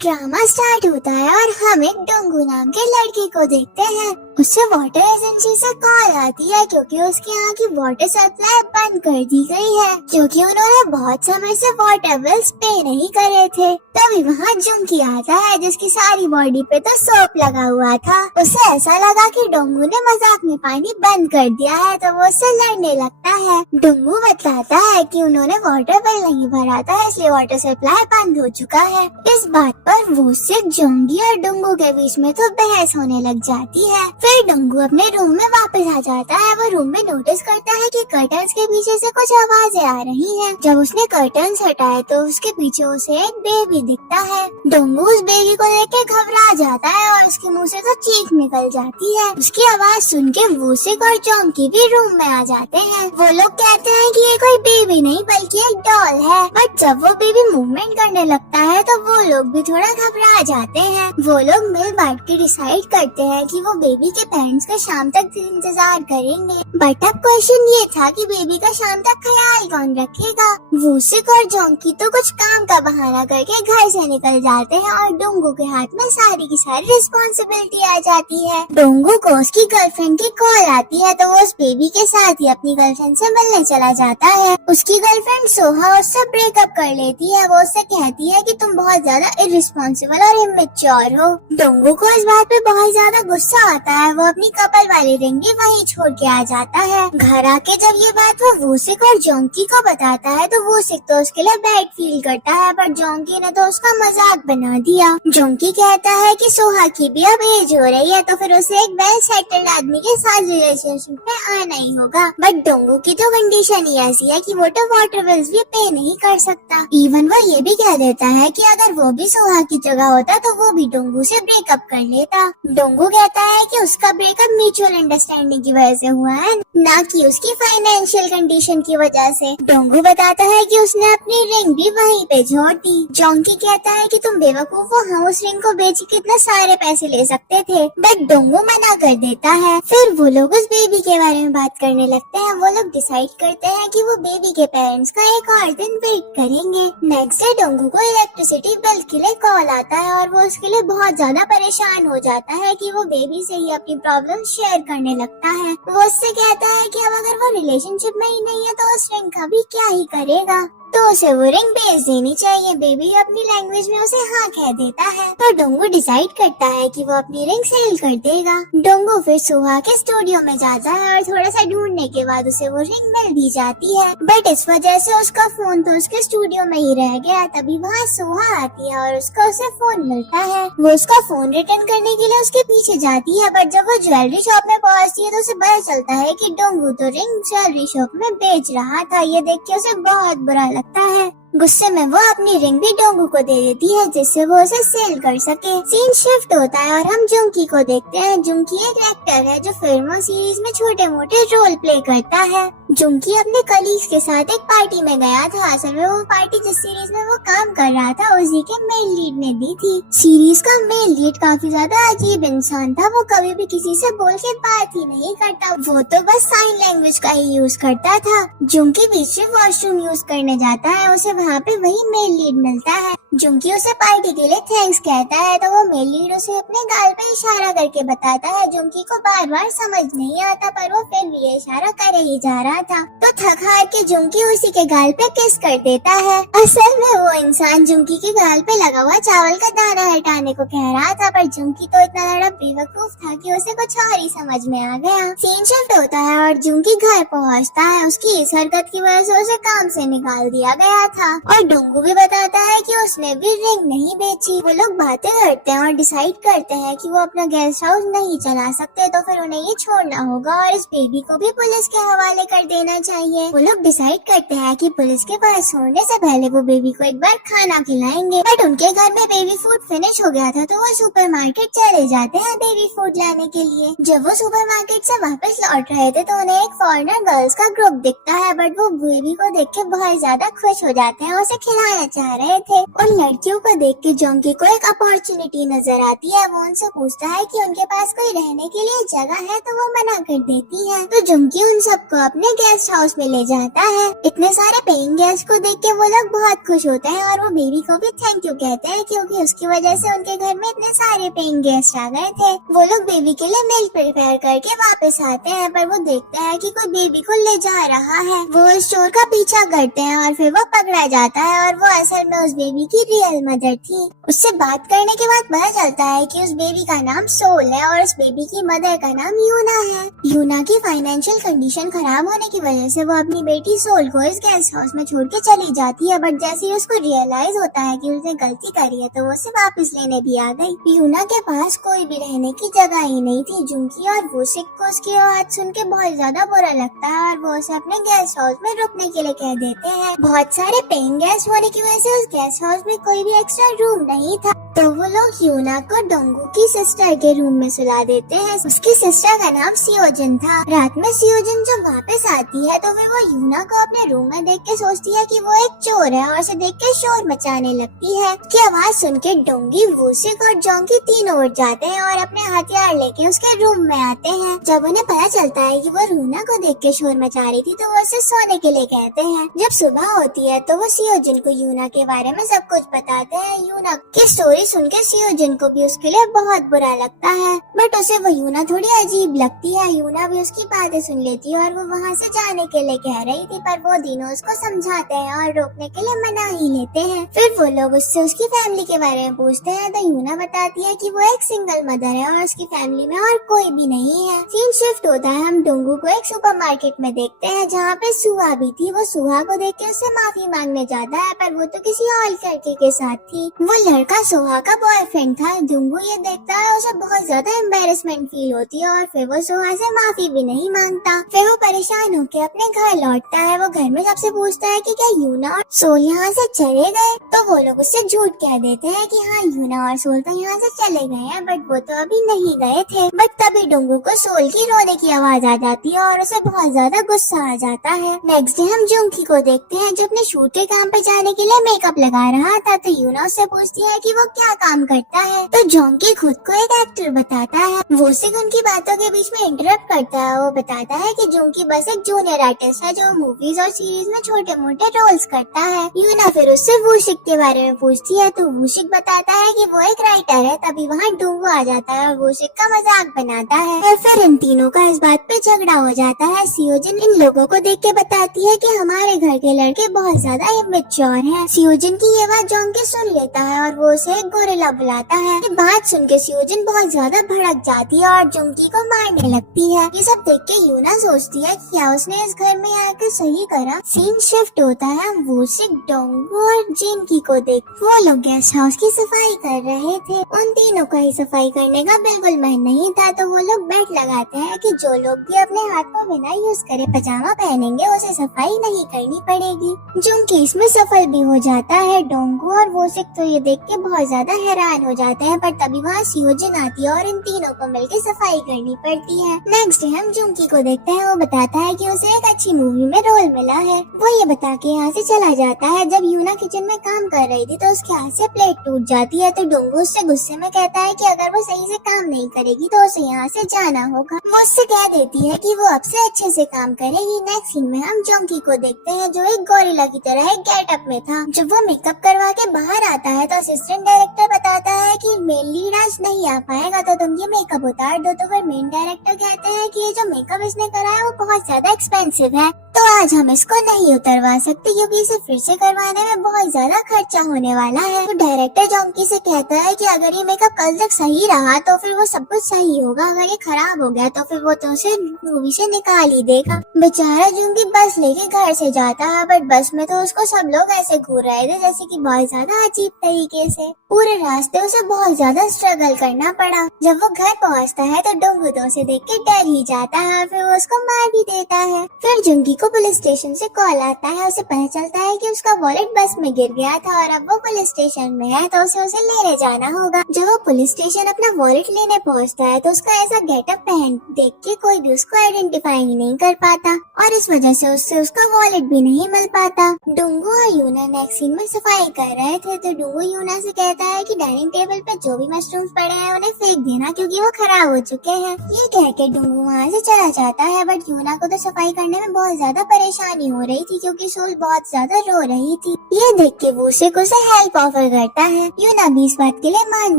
Drama start होता है और हम एक डोंगू नाम के लड़के को देखते हैं। उसे वाटर एजेंसी से कॉल आती है क्योंकि उसके यहाँ की वाटर सप्लाई बंद कर दी गई है क्योंकि उन्होंने बहुत समय से वाटर बिल्स पे नहीं करे थे। तभी वहाँ जुंकी आता है जिसकी सारी बॉडी पे तो सोप लगा हुआ था। उसे ऐसा लगा कि डोंगू ने मजाक में पानी बंद कर दिया है तो वो उससे लड़ने लगता है। डोंगू बताता है कि उन्होंने वाटर बिल नहीं भरा था इसलिए वाटर सप्लाई बंद हो चुका है। इस बात पर वो से जोंगी और डोंगू के बीच में तो बहस होने लग जाती है। फिर डोंगू अपने रूम में वापस आ जाता है। वो रूम में नोटिस करता है कि कर्टन्स के पीछे से कुछ आवाजें आ रही हैं। जब उसने कर्टन्स हटाए तो उसके पीछे उसे एक बेबी दिखता है। डोंगू उस बेबी को देख के घबरा जाता है और उसके मुंह से तो चीख निकल जाती है। उसकी आवाज सुन के वूसिक और जोंकी भी रूम में आ जाते हैं। वो लोग कहते हैं कि ये कोई बेबी नहीं बल्कि एक डॉल है। बट जब वो बेबी मूवमेंट करने लगता है तो वो लोग भी थोड़ा घबरा जाते हैं। वो लोग मिल बांट के डिसाइड करते हैं कि वो बेबी के पेरेंट्स का शाम तक इंतजार करेंगे। बट अब क्वेश्चन ये था कि बेबी का शाम तक ख्याल कौन रखेगा। वूसिक और जोंकी तो कुछ काम का बहाना करके घर से निकल जाते हैं और डोंगू के हाथ में सारी की सारी रिस्पॉन्सिबिलिटी आ जाती है। डोंगू को उसकी गर्लफ्रेंड की कॉल आती है तो वो उस बेबी के साथ ही अपनी गर्लफ्रेंड से मिलने चला जाता है। उसकी गर्लफ्रेंड सोहा उससे ब्रेकअप कर लेती है। वो उससे कहती है कि तुम बहुत ज्यादा इर्रिस्पॉन्सिबल और इमेच्योर हो। डोंगू को इस बात पे बहुत ज्यादा गुस्सा आता है। वो अपनी कपल वाली रिंग भी वहीं छोड़ के आ जाता है। घर आके जब ये बात वो वूसिक और जोंकी को बताता है तो वूसिक तो उसके लिए बैड फील करता है पर जोंकी ने तो उसका मजाक बना दिया। जोंकी कहता है कि सोहा की भी अब एज हो रही है तो फिर उसे एक वेल सेटल्ड आदमी के साथ रिलेशनशिप में आना ही होगा। बट डोंगू की तो कंडीशन ही ऐसी है कि वो तो वाटर बिल्स भी पे नहीं कर सकता। इवन वो ये भी कह देता है कि अगर वो भी सोहा की जगह होता तो वो भी डोंगू से ब्रेकअप कर लेता। डोंगू कहता है कि उसका ब्रेकअप म्यूचुअल अंडरस्टैंडिंग की वजह से हुआ है ना कि उसकी फाइनेंशियल कंडीशन की वजह से। डोंगू बताता है कि उसने अपनी रिंग भी वहीं पे छोड़ दी। जोंकी कहता है कि तुम बेवकूफ हो, हम उस रिंग को बेच के इतने सारे पैसे ले सकते थे। बट डोंगू मना कर देता है। फिर वो लोग उस बेबी के बारे में बात करने लगते हैं। वो लोग डिसाइड करते हैं कि वो बेबी के पेरेंट्स का एक और दिन वेट करेंगे। नेक्स्ट डे डोंगू को इलेक्ट्रिसिटी बिल के लिए कॉल आता है और वो उसके लिए बहुत ज्यादा परेशान हो जाता है कि वो बेबी से ही अपनी प्रॉब्लम शेयर करने लगता है। वो उससे कहता है कि अब अगर वो रिलेशनशिप में ही नहीं है तो उस रिंग का भी क्या ही करेगा, तो उसे वो रिंग बेच देनी चाहिए। बेबी अपनी लैंग्वेज में उसे हाँ कह देता है तो डोंगू डिसाइड करता है कि वो अपनी रिंग सेल कर देगा। डोंगू फिर सोहा के स्टूडियो में जाता है और थोड़ा सा ढूंढने के बाद उसे वो रिंग मिल भी जाती है। बट इस वजह से उसका फोन तो उसके स्टूडियो में ही रह गया। तभी वहाँ सोहा आती है और उसका उसे फोन मिलता है। वो उसका फोन रिटर्न करने के लिए उसके पीछे जाती है बट जब वो ज्वेलरी शॉप में पहुँचती है तो उसे पता चलता है कि डोंगू तो रिंग ज्वेलरी शॉप में बेच रहा था। ये देख के उसे बहुत बुरा लगता है। गुस्से में वो अपनी रिंग भी डोंगू को दे देती है जिससे वो उसे सेल कर सके। सीन शिफ्ट होता है और हम जुंकी को देखते हैं। जुंकी एक एक्टर है जो फिल्मों सीरीज में छोटे मोटे रोल प्ले करता है। जुंकी अपने कलीग्स के साथ एक पार्टी में गया था। असल में वो पार्टी जिस सीरीज में वो काम कर रहा था उसी के मेल लीड ने दी थी। सीरीज का मेल लीड काफी ज्यादा अजीब इंसान था। वो कभी भी किसी से बोल के बात ही नहीं करता। वो तो बस साइन लैंग्वेज का ही यूज करता था। जुंकी बीच में वॉशरूम यूज करने जाता है। उसे वहाँ पे वही मेल लीड मिलता है। जुंकी उसे पार्टी के लिए थैंक्स कहता है तो वो मेल लीड उसे अपने गाल पे इशारा करके बताता है। जुंकी को बार बार समझ नहीं आता पर वो फिर भी इशारा कर ही जा रहा था। तो थक हार के जुंकी उसी के गाल पे किस कर देता है। असल में वो इंसान जुंकी के गाल पे लगा हुआ चावल का दाना हटाने को कह रहा था पर जुंकी तो इतना बड़ा बेवकूफ था कि उसे कुछ और ही समझ में आ गया। सीन शिफ्ट होता है और जुंकी घर पहुँचता है। उसकी इस हरकत की वजह से उसे काम से निकाल दिया गया था। और डोंगू भी बताता है कि उसने भी रिंग नहीं बेची। वो लोग बातें करते हैं और डिसाइड करते हैं कि वो अपना गेस्ट हाउस नहीं चला सकते तो फिर उन्हें ये छोड़ना होगा और इस बेबी को भी पुलिस के हवाले कर देना चाहिए। वो लोग डिसाइड करते हैं कि पुलिस के पास छोड़ने से पहले वो बेबी को एक बार खाना खिलाएंगे। बट उनके घर में बेबी फूड फिनिश हो गया था तो वो सुपरमार्केट चले जाते हैं बेबी फूड लाने के लिए। जब वो सुपरमार्केट से वापस लौट रहे थे तो उन्हें एक फॉरेनर गर्ल्स का ग्रुप दिखता है बट वो बेबी को देख के बहुत ज्यादा खुश हो जाते हैं। उसे खिलाना चाह रहे थे। उन उन लड़कियों को देख के जोंकी को एक अपॉर्चुनिटी नजर आती है। वो उनसे पूछता है कि उनके पास कोई रहने के लिए जगह है, तो वो मना कर देती है। तो जोंकी उन सबको अपने गेस्ट हाउस में ले जाता है। इतने सारे पेइंग गेस्ट को देख के वो लोग बहुत खुश होते हैं और वो बेबी को भी थैंक यू कहते हैं, क्योंकि उसकी वजह से उनके घर में इतने सारे पेइंग गेस्ट आ गए थे। वो लोग बेबी के लिए मील प्रिपेयर करके वापस आते हैं, पर वो देखते हैं कि कोई बेबी को ले जा रहा है। वो उस चोर का पीछा करते हैं और फिर वो पकड़ा जाता है और वो असल में उस बेबी की रियल मदर थी। उससे बात करने के बाद पता चलता है कि उस बेबी का नाम सोल है और उस बेबी की मदर का नाम यूना है। यूना की फाइनेंशियल कंडीशन खराब होने की वजह से वो अपनी बेटी सोल को इस गेस्ट हाउस में छोड़ के चली जाती है, बट जैसे ही उसको रियलाइज होता है कि उसने गलती करी है तो वो उसे वापस लेने भी आ गई। यूना के पास कोई भी रहने की जगह ही नहीं थी। जुंकी और वूसिक को उसकी आवाज सुन के बहुत ज्यादा बुरा लगता है और वो उसे अपने गेस्ट हाउस में रुकने के लिए कह देते हैं। बहुत सारे पेइंग गेस्ट होने की वजह से उस गेस्ट हाउस में कोई भी एक्स्ट्रा रूम नहीं था, तो वो लोग यूना को डोंगू की सिस्टर के रूम में सुला देते हैं। उसकी सिस्टर का नाम सियोजिन था। रात में सियोजिन जब वापस आती है तो फिर वो यूना को अपने रूम में देख के सोचती है कि वो एक चोर है और उसे देख के शोर मचाने लगती है। उसकी आवाज सुन के डोंगी, वूसिक और जोंकी तीनों उठ जाते हैं और अपने हथियार लेके उसके रूम में आते हैं। जब उन्हें पता चलता है कि वो यूना को देख के शोर मचा रही थी तो वो उसे सोने के लिए कहते हैं। जब सुबह होती है तो वो सियोजिन को यूना के बारे में सब कुछ बताते हैं। यूना की स्टोरी सुन के सियोजिन को भी उसके लिए बहुत बुरा लगता है, बट उसे वो यूना थोड़ी अजीब लगती है। यूना भी उसकी बातें सुन लेती है और वो वहाँ से जाने के लिए कह रही थी, पर वो तीनों उसको समझाते हैं और रोकने के लिए मना ही लेते हैं। फिर वो लोग उससे उसकी फैमिली के बारे में पूछते हैं तो यूना बताती है कि वो एक सिंगल मदर है और उसकी फैमिली में और कोई भी नहीं है। सीन शिफ्ट होता है, हम डोंगू को एक सुपरमार्केट में देखते हैं जहाँ पे सुहा भी थी। वो सुहा को देख के उससे माफी मांगने जाता है, पर वो तो किसी और लड़के के साथ थी। वो लड़का सुहा का बॉयफ्रेंड था। डोंगू ये देखता है, उसे बहुत ज्यादा एम्बेरसमेंट फील होती है और फिर वो सुहा से माफी भी नहीं मांगता। फिर वो परेशान होकर अपने घर लौटता है। वो घर में सबसे पूछता है कि क्या यूना और सोल यहाँ से चले गए, तो वो लोग उससे झूठ कह देते हैं कि हाँ यूना और सोल तो यहाँ से चले गए हैं, बट वो तो अभी नहीं गए थे। बट तभी डोंगू को सोल की रोने की आवाज आ जाती है और उसे बहुत ज्यादा गुस्सा आ जाता है। नेक्स्ट डे हम जोंकी को देखते हैं जो अपने शूट के काम पे जाने के लिए मेकअप लगा रहा था। तो यूना उससे पूछती है कि वो क्या काम करता है, तो जोंकी खुद को एक एक्टर बताता है। वो सिर्फ उनकी बातों के बीच में इंटरप्ट करता है। वो बताता है कि जोंकी बस एक जूनियर आर्टिस्ट है जो मूवीज और सीरीज में छोटे मोटे रोल्स करता है। यूना फिर उससे वूशिक के बारे में पूछती है तो वूशिक बताता है कि वो एक राइटर है। तभी वहाँ डोंगू आ जाता है और वूशिक का मजाक बनाता है और फिर इन तीनों का इस बात पे झगड़ा हो जाता है। सियोजिन इन लोगों को देख के बताती है कि हमारे घर के लड़के बहुत ज्यादा इमेच्योर हैं। सियोजिन की ये बात जोंकी सुन लेता है और वो उसे एक गोरिल्ला बुलाता है। ये बात सुन के सियोजिन बहुत ज्यादा भड़क जाती है और जोंकी को मारने लगती है। ये सब देख के यूना सोचती है कि क्या उसने इस घर में आकर सही करा। सीन शिफ्ट होता है, वूशिक, डोंगू और जिनकी को देख वो लोग गेस्ट हाउस की सफाई कर रहे थे। उन तीनों का ही सफाई करने का बिल्कुल मन नहीं था, तो वो लोग बेट लगाते हैं कि जो लोग भी अपने हाथ को बिना यूज करे पजामा पहनेंगे उसे सफाई नहीं करनी पड़ेगी। जोंकी इसमें सफल भी हो जाता है। डोंगू और वूशिक तो ये देख के बहुत ज्यादा हैरान हो जाते हैं, पर तभी वहाँ सियोजिन आती है और इन तीनों को मिलकर सफाई करनी पड़ती है। नेक्स्ट डे हम जोंकी को देखते हैं। वो बताता है कि उसे एक अच्छी मूवी में रोल मिला है। वो ये बता के यहाँ से चला जाता है। जब यूना किचन में काम कर रही थी तो उसके हाथ से प्लेट टूट जाती है, तो डोंगू उससे गुस्से में कहता है कि अगर वो सही से काम नहीं करेगी तो उसे यहाँ से जाना होगा। वो उससे कह देती है कि वो अब से अच्छे से काम करेगी। नेक्स्ट सीन में हम जोंकी को देखते हैं जो एक गोरिल्ला की तरह एक गेटअप में था। जब वो मेकअप करवा के बाहर आता है तो असिस्टेंट डायरेक्टर बताता है कि मेन लीड आज नहीं आ पाएगा तो तुम ये मेकअप उतार दो। तो फिर मेन डायरेक्टर कहते हैं कि ये जो मेकअप इसने करा है वो बहुत ज्यादा एक्सपेंसिव है, तो आज हम इसको नहीं उतरवा सकते क्योंकि इसे फिर से करवाने में बहुत ज्यादा खर्चा होने वाला है। तो डायरेक्टर जोंकी से कहता है कि अगर ये मेकअप कल तक सही रहा तो फिर वो सब कुछ सही होगा, अगर ये खराब हो गया तो फिर वो तो उसे मूवी से निकाल ही देगा। बेचारा जोंकी बस लेके घर से जाता है, बट बस में तो उसको सब लोग ऐसे घूर रहे थे जैसे कि बहुत ज्यादा अजीब तरीके से। पूरे रास्ते उसे बहुत ज्यादा स्ट्रगल स्ट्रगल करना पड़ा। जब वो घर पहुंचता है तो डोंगू तो उसे देख के डर ही जाता है और फिर वो उसको मार भी देता है। फिर जुंगी को पुलिस स्टेशन से कॉल आता है। उसे पता चलता है कि उसका वॉलेट बस में गिर गया था और अब वो पुलिस स्टेशन में है तो उसे लेने जाना होगा। जब वो पुलिस स्टेशन अपना वॉलेट लेने पहुंचता है तो उसका ऐसा गेटअप पहन देख के कोई भी उसको आइडेंटिफाई ही नहीं कर पाता और इस वजह से उससे उसका वॉलेट भी नहीं मिल पाता। डोंगू और यूना नेक्स्ट सीन में सफाई कर रहे थे तो डोंगू यूना से कहता है कि डाइनिंग टेबल पे जो भी मशरूम्स पड़े हैं उन्हें फेंक देना क्योंकि वो खराब हो चुके हैं। ये कह के डोंगू वहाँ से चला जाता है बट यूना को तो सफाई करने में बहुत ज्यादा परेशानी हो रही थी क्योंकि सोल बहुत ज्यादा रो रही थी। ये देख के वो उसे हेल्प ऑफर करता है। यूना भी इस बात के लिए मान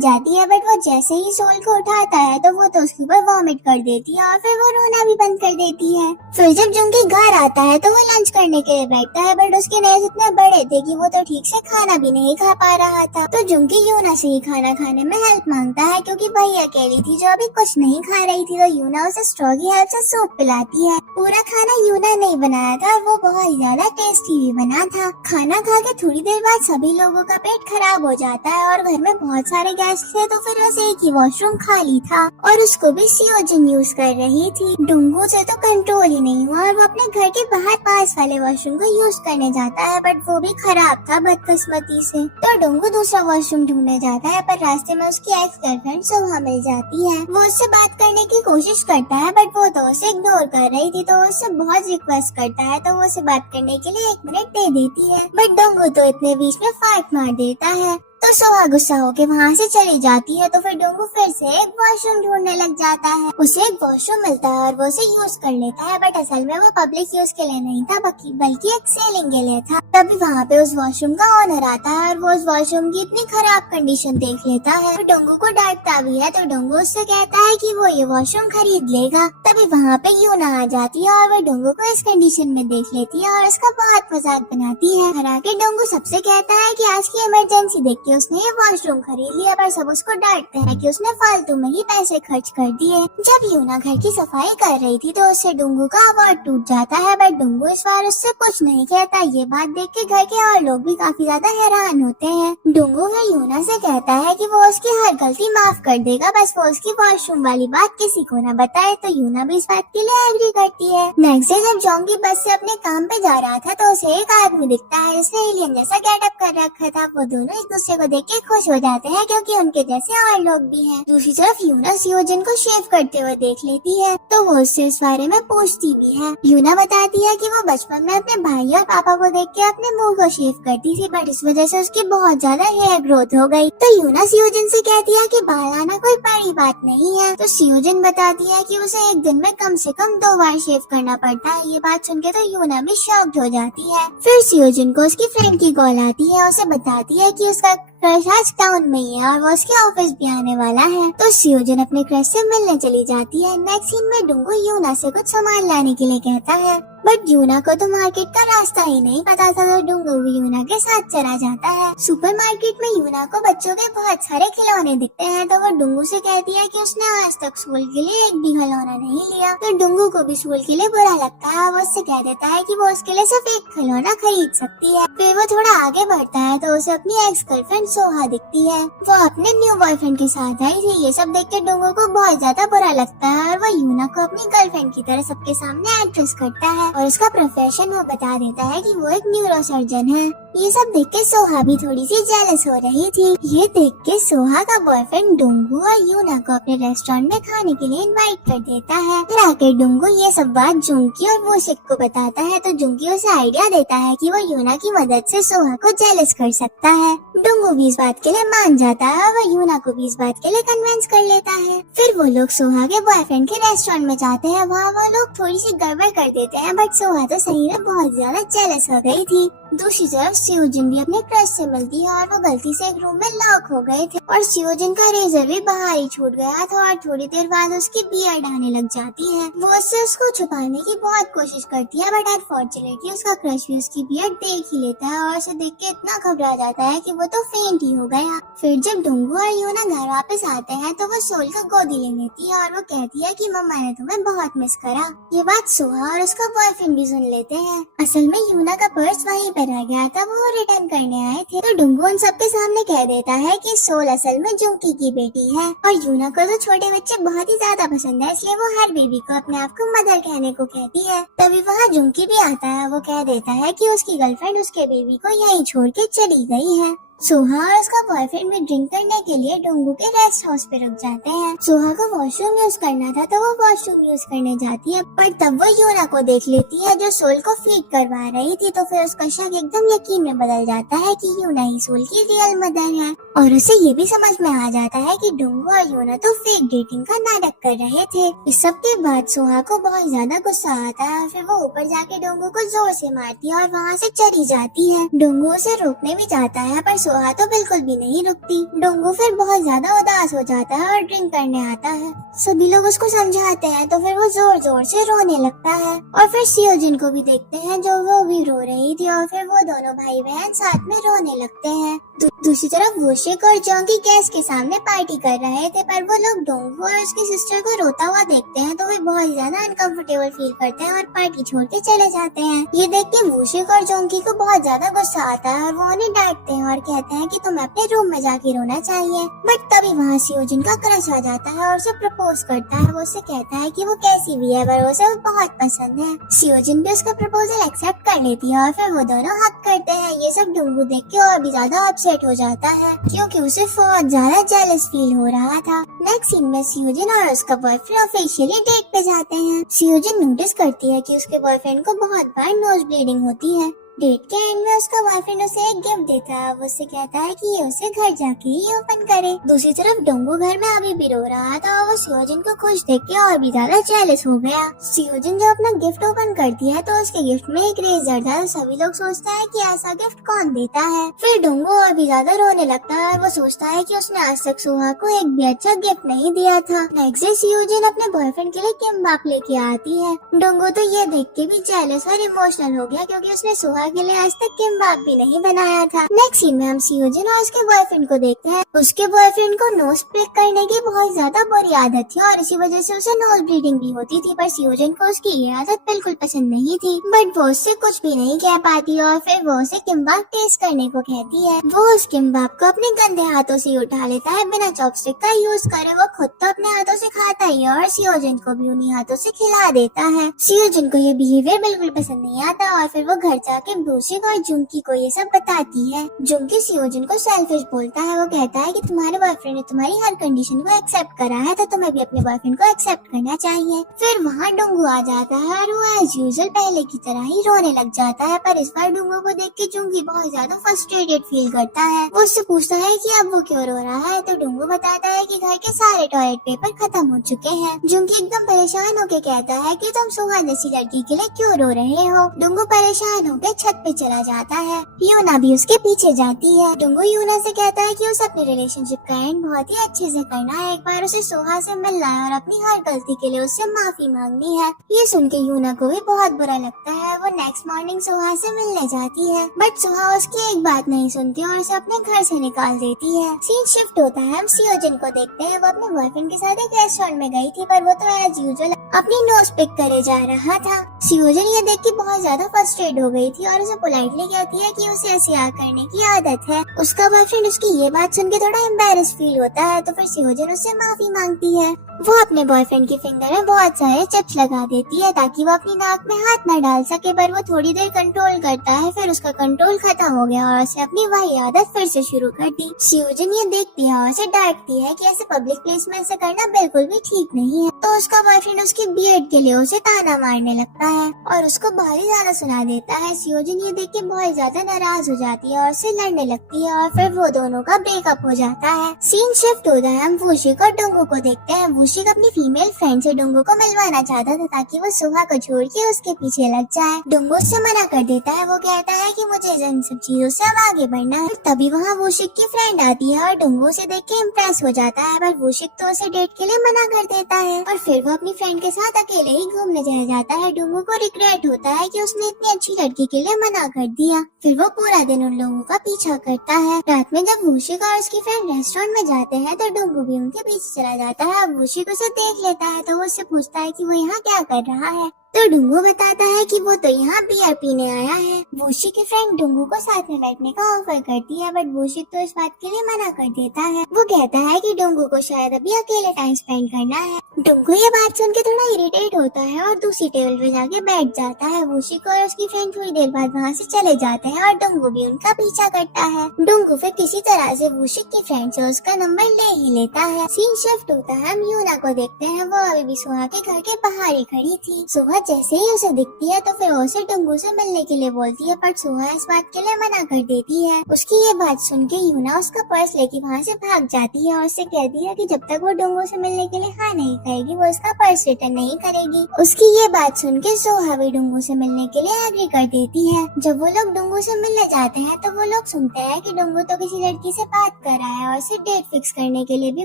जाती है बट वो जैसे ही सोल को उठाता है तो वो तो उसके ऊपर वॉमिट कर देती है और फिर वो रोना भी बंद कर देती है। फिर जब जुंगी घर आता है तो वो लंच करने के लिए बैठता है बट उसके नेल्स इतने बड़े थे कि वो तो ठीक से खाना भी नहीं खा पा रहा था। तो जुंगी यूना से ही खाना खाने में हेल्प मांगता है क्योंकि भाई अकेली थी जो अभी कुछ नहीं खा रही थी। तो यूना उसे स्ट्रॉ की हेल्प से सूप पिलाती है। पूरा खाना यूना नहीं बनाया था, वो बहुत ज्यादा टेस्टी भी बना था। खाना खा के थोड़ी देर बाद सभी लोगों का पेट खराब हो जाता है और घर में बहुत सारे गेस्ट थे तो फिर बस एक ही वॉशरूम खाली था और उसको भी सियोजिन यूज कर रही थी। डोंगू से तो कंट्रोल ही नहीं हुआ और वो अपने घर के बाहर पास वाले वॉशरूम को यूज करने जाता है बट वो भी खराब था बदकिस्मती से। तो डोंगू दूसरा वॉशरूम ढूंढने जाता है पर रास्ते में उसकी एक्स गर्लफ्रेंड सोहा मिल जाती है। वो उससे बात करने की कोशिश करता है बट वो तो उसे इग्नोर कर रही थी तो उससे बहुत रिक्वेस्ट करता है तो वो उसे बात करने के लिए 1 मिनट दे देती है बट डोंगू तो इतने बीच में फाट मार देता है तो सोहा गुस्सा होके वहाँ से चली जाती है। तो फिर डोंगू फिर से एक वॉशरूम ढूंढने लग जाता है। उसे एक वॉशरूम मिलता है और वो उसे यूज कर लेता है बट असल में वो पब्लिक यूज के लिए नहीं था बल्कि एक सेलिंग के लिए था। तभी वहाँ पे उस वॉशरूम का ओनर आता है और वो उस वॉशरूम की इतनी खराब कंडीशन देख लेता है तो डोंगू को डांटता भी है। तो डोंगू उससे कहता है कि वो ये वॉशरूम खरीद लेगा। तभी वहाँ पे यूना आ जाती है और वो डोंगू को इस कंडीशन में देख लेती है और उसका बहुत मजाक बनाती है। हरा के डोंगू सबसे कहता है कि आज की इमरजेंसी देख उसने ये वॉशरूम खरीद लिया पर सब उसको डांटते हैं कि उसने फालतू में ही पैसे खर्च कर दिए। जब यूना घर की सफाई कर रही थी तो उससे डोंगू का अवार्ड टूट जाता है बट डोंगू इस बार उससे कुछ नहीं कहता। ये बात देख के घर के और लोग भी काफी ज्यादा हैरान होते हैं। डोंगू फिर यूना से कहता है कि वो उसकी हर गलती माफ कर देगा बस वो उसकी वॉशरूम वाली बात किसी को न बताए। तो यूना भी इस बात के लिए एग्री करती है। नेक्स्ट डे जब जोंगी बस से अपने काम पे जा रहा था तो उसे एक आदमी दिखता है जिसने एलियन जैसा गेटअप कर रखा था। वो दोनों एक दूसरे को देख के खुश हो जाते हैं क्योंकि उनके जैसे और लोग भी हैं। दूसरी तरफ यूना सियोजिन को शेव करते हुए देख लेती है तो वो उससे इस बारे में पूछती भी है। यूना बताती है कि वो बचपन में अपने भाई और पापा को देख के अपने मुंह को शेव करती थी बट इस वजह से उसकी बहुत ज्यादा हेयर ग्रोथ हो गई। तो यूना सियोजिन से कहती है कि बाल आना कोई बड़ी बात नहीं है। तो सियोजिन बताती है कि उसे एक दिन में कम से कम 2 बार शेव करना पड़ता है। ये बात सुन के तो यूना भी शॉक्ड हो जाती है। फिर सियोजिन को उसकी फ्रेंड की कॉल आती है। उसे बताती है कि उसका क्रश आज टाउन में ही है और वो उसके ऑफिस भी आने वाला है। तो सियोजिन अपने क्रश से मिलने चली जाती है। नेक्स्ट सीन में डोंगू यूना से कुछ सामान लाने के लिए कहता है बट यूना को तो मार्केट का रास्ता ही नहीं पता था तो डोंगू भी यूना के साथ चला जाता है। सुपरमार्केट में यूना को बच्चों के बहुत सारे खिलौने दिखते हैं तो वो डोंगू से कहती है कि उसने आज तक स्कूल के लिए एक भी खिलौना नहीं लिया। तो डोंगू को भी स्कूल के लिए बुरा लगता है। वो उससे कह देता है कि वो उसके लिए सिर्फ एक खिलौना खरीद सकती है। फिर वो थोड़ा आगे बढ़ता है तो उसे अपनी एक्स गर्लफ्रेंड सोहा दिखती है। वो अपने न्यू बॉयफ्रेंड के साथ आई थी। ये सब देख के डोंगू को बहुत ज्यादा बुरा लगता है और वो यूना को अपनी गर्लफ्रेंड की तरह सबके सामने एड्रेस करता है और उसका प्रोफेशन वो बता देता है कि वो एक न्यूरोसर्जन है। ये सब देख के सोहा भी थोड़ी सी जेलस हो रही थी। ये देख के सोहा का बॉयफ्रेंड डोंगू और यूना को अपने रेस्टोरेंट में खाने के लिए इनवाइट कर देता है। फिर आकर डोंगू ये सब बात जुंकी और वूशिक को बताता है तो जुंकी उसे आइडिया देता है कि वो यूना की मदद से सोहा को जेलस कर सकता है। डोंगू भी इस बात के लिए मान जाता है और वो यूना को भी इस बात के लिए कन्विंस कर लेता है। फिर वो लोग सोहा के बॉयफ्रेंड के रेस्टोरेंट में जाते हैं। वहाँ वो लोग थोड़ी सी गड़बड़ कर देते हैं बट सोहा तो सही में बहुत ज्यादा जेलस हो गई थी। दूसरी तरफ सियोजिन भी अपने क्रश से मिलती है और वो गलती से एक रूम में लॉक हो गए थे और सियोजिन का रेजर भी बाहर ही छूट गया था और थोड़ी देर बाद उसकी बियर्ड आने लग जाती है। वो उससे उसको छुपाने की बहुत कोशिश करती है बट अनफॉर्चुनेटली उसका क्रश भी उसकी बियर्ड देख ही लेता है और उसे देख के इतना घबरा जाता है कि वो तो फेंट ही हो गया। फिर जब डोंगू और यूना घर वापस आते हैं तो वो सोल का गोदी ले लेती है और वो कहती है कि मम्मा ने तुम्हें बहुत मिस करा। ये बात सोहा और उसका बॉयफ्रेंड भी सुन लेते हैं। असल में यूना का पर्स वहीं पे रह गया था वो रिटर्न करने आए थे। तो डुंगू उन सबके सामने कह देता है कि सोल असल में जुंकी की बेटी है और यूना को तो छोटे बच्चे बहुत ही ज्यादा पसंद है, इसलिए वो हर बेबी को अपने आप को मदर कहने को कहती है। तभी वहाँ जुंकी भी आता है। वो कह देता है कि उसकी गर्लफ्रेंड उसके बेबी को यहीं छोड़ के चली गई है। सोहा और उसका बॉयफ्रेंड भी ड्रिंक करने के लिए डोंगू के रेस्ट हाउस पे रुक जाते हैं। सोहा को वॉशरूम यूज करना था तो वो वॉशरूम यूज करने जाती है, पर तब वो यूना को देख लेती है जो सोल को फीड करवा रही थी। तो फिर उसका शक एकदम यकीन में बदल जाता है कि यूना ही सोल की रियल मदर है और उसे ये भी समझ में आ जाता है कि डोंगू और यूना तो फेक डेटिंग का नाटक कर रहे थे। इस सब के बाद सोहा को बहुत ज्यादा गुस्सा आता है और फिर वो ऊपर जाके डोंगू को जोर से मारती है और वहाँ से चली जाती है। डोंगू उसे रोकने भी जाता है पर सोहा तो बिल्कुल भी नहीं रुकती। डोंगू फिर बहुत ज्यादा उदास हो जाता है और ड्रिंक करने आता है। सभी लोग उसको समझाते हैं तो फिर वो जोर जोर से रोने लगता है और फिर सियोजिन को भी देखते हैं जो वो भी रो रही थी और फिर वो दोनों भाई बहन साथ में रोने लगते हैं। दूसरी तरफ वोशिक और जोंगी गैस के सामने पार्टी कर रहे थे, पर वो लोग डोंगू और उसकी सिस्टर को रोता हुआ देखते हैं तो वे बहुत ज्यादा अनकंफर्टेबल फील करते हैं और पार्टी छोड़ के चले जाते हैं। ये देख के वोशिक और जोंगी को बहुत ज्यादा गुस्सा आता है और वो उन्हें डांटते हैं और कहते हैं कि तुम्हें अपने रूम में जाके रोना चाहिए। बट तभी वहाँ सियोजिन का क्रश आ जाता है और उसे प्रपोज करता है। वो उसे कहता है कि वो कैसी भी है पर उसे बहुत पसंद है। सियोजिन भी उसका प्रपोजल एक्सेप्ट कर लेती है और फिर वो दोनों हक करते हैं। ये सब डोंगू देख के और भी ज्यादा अपसेट हो जाता है क्योंकि उसे बहुत ज्यादा जेलस फील हो रहा था। नेक्स्ट सीन में सियोजिन और उसका बॉयफ्रेंड ऑफिशियली डेट पे जाते हैं। सियोजिन नोटिस करती है कि उसके बॉयफ्रेंड को बहुत बार नोज ब्लीडिंग होती है। डेट के एंड में उसका बॉयफ्रेंड उसे एक गिफ्ट देता है। वो उससे कहता है कि ये उसे घर जाके ही ओपन करे। दूसरी तरफ डोंगू घर में अभी भी रो रहा था और वो सियोजिन को खुश देख के और भी ज्यादा जेलस हो गया। सियोजिन जब अपना गिफ्ट ओपन करती है तो उसके गिफ्ट में एक रेजर था। सभी लोग सोचते हैं कि ऐसा गिफ्ट कौन देता है। फिर डोंगू और भी ज्यादा रोने लगता है और वो सोचता है कि उसने आज तक सोहा को एक भी अच्छा गिफ्ट नहीं दिया था। नेक्स्ट डे सियोजिन अपने बॉयफ्रेंड के लिए किम्बाप लेके आती है। डोंगू तो ये देख के भी जेलस और इमोशनल हो गया क्योंकि उसने सोहा के लिए आज तक किम्बाप भी नहीं बनाया था। नेक्स्ट सीन में हम सियोजिन और उसके बॉयफ्रेंड को देखते हैं। उसके बॉयफ्रेंड को नोज पिक करने की बहुत ज्यादा बुरी आदत थी और इसी वजह से उसे नोज ब्लीडिंग भी होती थी, पर सियोजिन को उसकी ये आदत बिल्कुल पसंद नहीं थी। बट वो उससे कुछ भी नहीं कह पाती और फिर वो उसे किम्बाप टेस्ट करने को कहती है। वो उस किम्बाप को अपने गंदे हाथों से उठा लेता है बिना चॉपस्टिक का यूज करे। वो खुद तो अपने हाथों से खाता ही है और सियोजिन को भी उन्हीं हाथों से खिला देता है। सियोजिन को ये बिहेवियर बिल्कुल पसंद नहीं आता और फिर वो घर जाके वोशिक और जुंकी को ये सब बताती है। जुंकी सियोजिन को सेल्फिश बोलता है। वो कहता है कि तुम्हारे बॉयफ्रेंड ने तुम्हारी हर कंडीशन को एक्सेप्ट करा है तो तुम्हें भी अपने बॉयफ्रेंड को एक्सेप्ट करना चाहिए। फिर वहाँ डोंगू आ जाता है और वो एज यूजुअल पहले की तरह ही रोने लग जाता है, पर इस बार डोंगू को देख के जुंकी बहुत ज्यादा फ्रस्ट्रेटेड फील करता है। वो उससे पूछता है कि अब वो क्यों रो रहा है तो डोंगू बताता है कि घर के सारे टॉयलेट पेपर खत्म हो चुके हैं। जुंकी एकदम परेशान होके कहता है कि तुम सुहा जैसी लड़की के लिए क्यों रो रहे हो। डोंगू परेशान होकर छत पे चला जाता है। यूना भी उसके पीछे जाती है। डोंगू यूना से कहता है कि उसे अपने रिलेशनशिप का एंड बहुत ही अच्छे से करना है। एक बार उसे सोहा से मिलना है और अपनी हर गलती के लिए उससे माफी मांगनी है। ये सुन के यूना को भी बहुत बुरा लगता है। वो नेक्स्ट मॉर्निंग सोहा से मिलने जाती है बट सोहा उसकी एक बात नहीं सुनती और उसे अपने घर से निकाल देती है। सीन शिफ्ट होता है। हम सियोजिन को देखते हैं। वो अपने बॉयफ्रेंड के साथ एक रेस्टोरेंट में गई थी पर वो तो एज यूजुअल अपनी नोज पिक करे जा रहा था। सियोजिन ये देख के बहुत ज्यादा फ्रस्ट्रेट हो गई थी और उसे पोलाइटली कहती है कि उसे ऐसे करने की आदत है। उसका बॉयफ्रेंड उसकी ये बात सुन के थोड़ा एम्बैरेस फील होता है तो फिर सियोजिन उससे माफी मांगती है। वो अपने बॉयफ्रेंड की फिंगर में बहुत सारे चिप्स लगा देती है ताकि वो अपनी नाक में हाथ न डाल सके, पर वो थोड़ी देर कंट्रोल करता है। फिर उसका कंट्रोल खत्म हो गया और उसे अपनी वही आदत फिर से शुरू कर दी। सियोजिन ये देखती है और उसे डांटती है कि ऐसे पब्लिक प्लेस में ऐसे करना बिल्कुल भी ठीक नहीं है। तो उसका बॉयफ्रेंड उसकी बियर्ड के लिए उसे ताना मारने लगता है और उसको बहुत ही ज्यादा सुना देता है। सियोजिन ये देख के बहुत ज्यादा नाराज हो जाती है और उससे लड़ने लगती है और फिर वो दोनों का ब्रेकअप हो जाता है। सीन शिफ्ट होता है। हम वोशिक और डोंगू को देखते हैं। वोशिक अपनी फीमेल फ्रेंड से डोंगू को मिलवाना चाहता था ताकि वो सोहा को छोड़ के उसके पीछे लग जाए। डोंगू उससे मना कर देता है। वो कहता है कि मुझे इन सब चीजों से अब आगे बढ़ना है। तभी वहाँ वोशिक की फ्रेंड आती है और डोंगू उसे देख के इम्प्रेस हो जाता है, पर वोशिक तो उसे डेट के लिए मना कर देता है और फिर वो अपनी फ्रेंड के साथ अकेले ही घूमने चला जाता है। डोंगू को रिग्रेट होता है कि उसने इतनी अच्छी लड़की के लिए मना कर दिया। फिर वो पूरा दिन उन लोगों का पीछा करता है। रात में जब वोशिक और उसकी फ्रेंड रेस्टोरेंट में जाते हैं तो डोंगू भी उनके पीछे चला जाता है। अब वोशिक उसे देख लेता है तो वो उससे पूछता है कि वो यहाँ क्या कर रहा है। तो डुंगू बताता है कि वो तो यहाँ बियर पीने आया है। वूशी की फ्रेंड डुंगू को साथ में बैठने का ऑफर करती है, बट वूशी तो इस बात के लिए मना कर देता है। वो कहता है कि डुंगू को शायद अभी अकेले टाइम स्पेंड करना है। डुंगू ये बात सुन के थोड़ा इरिटेट होता है और दूसरी टेबल पे जाके बैठ जाता है। वूशी को और उसकी फ्रेंड थोड़ी देर बाद वहाँ से चले जाते हैं और डुंगू भी उनका पीछा करता है। डुंगू फिर किसी तरह से वूशी की फ्रेंड से उसका नंबर ले ही लेता है। सीन शिफ्ट होता है, हम यूना को देखते हैं। वो अभी भी सुहा के घर के बाहर ही खड़ी थी। सुहा जैसे ही उसे दिखती है तो फिर उसे डुंगू से मिलने के लिए बोलती है, पर सुहा इस बात के लिए मना कर देती है। उसकी ये बात सुन के यूना उसका पर्स लेके वहाँ से भाग जाती है और उसे कहती है कि जब तक वो डुंगू से मिलने के लिए हाँ नहीं कहेगी वो उसका पर्स रिटर्न नहीं करेगी। उसकी ये बात सुन के सुहा भी डुंगू से मिलने के लिए एग्री कर देती है। जब वो लोग डुंगू से मिलने जाते हैं तो वो लोग सुनते हैं कि डुंगू तो किसी लड़की से बात कर रहा है और उसे डेट फिक्स करने के लिए भी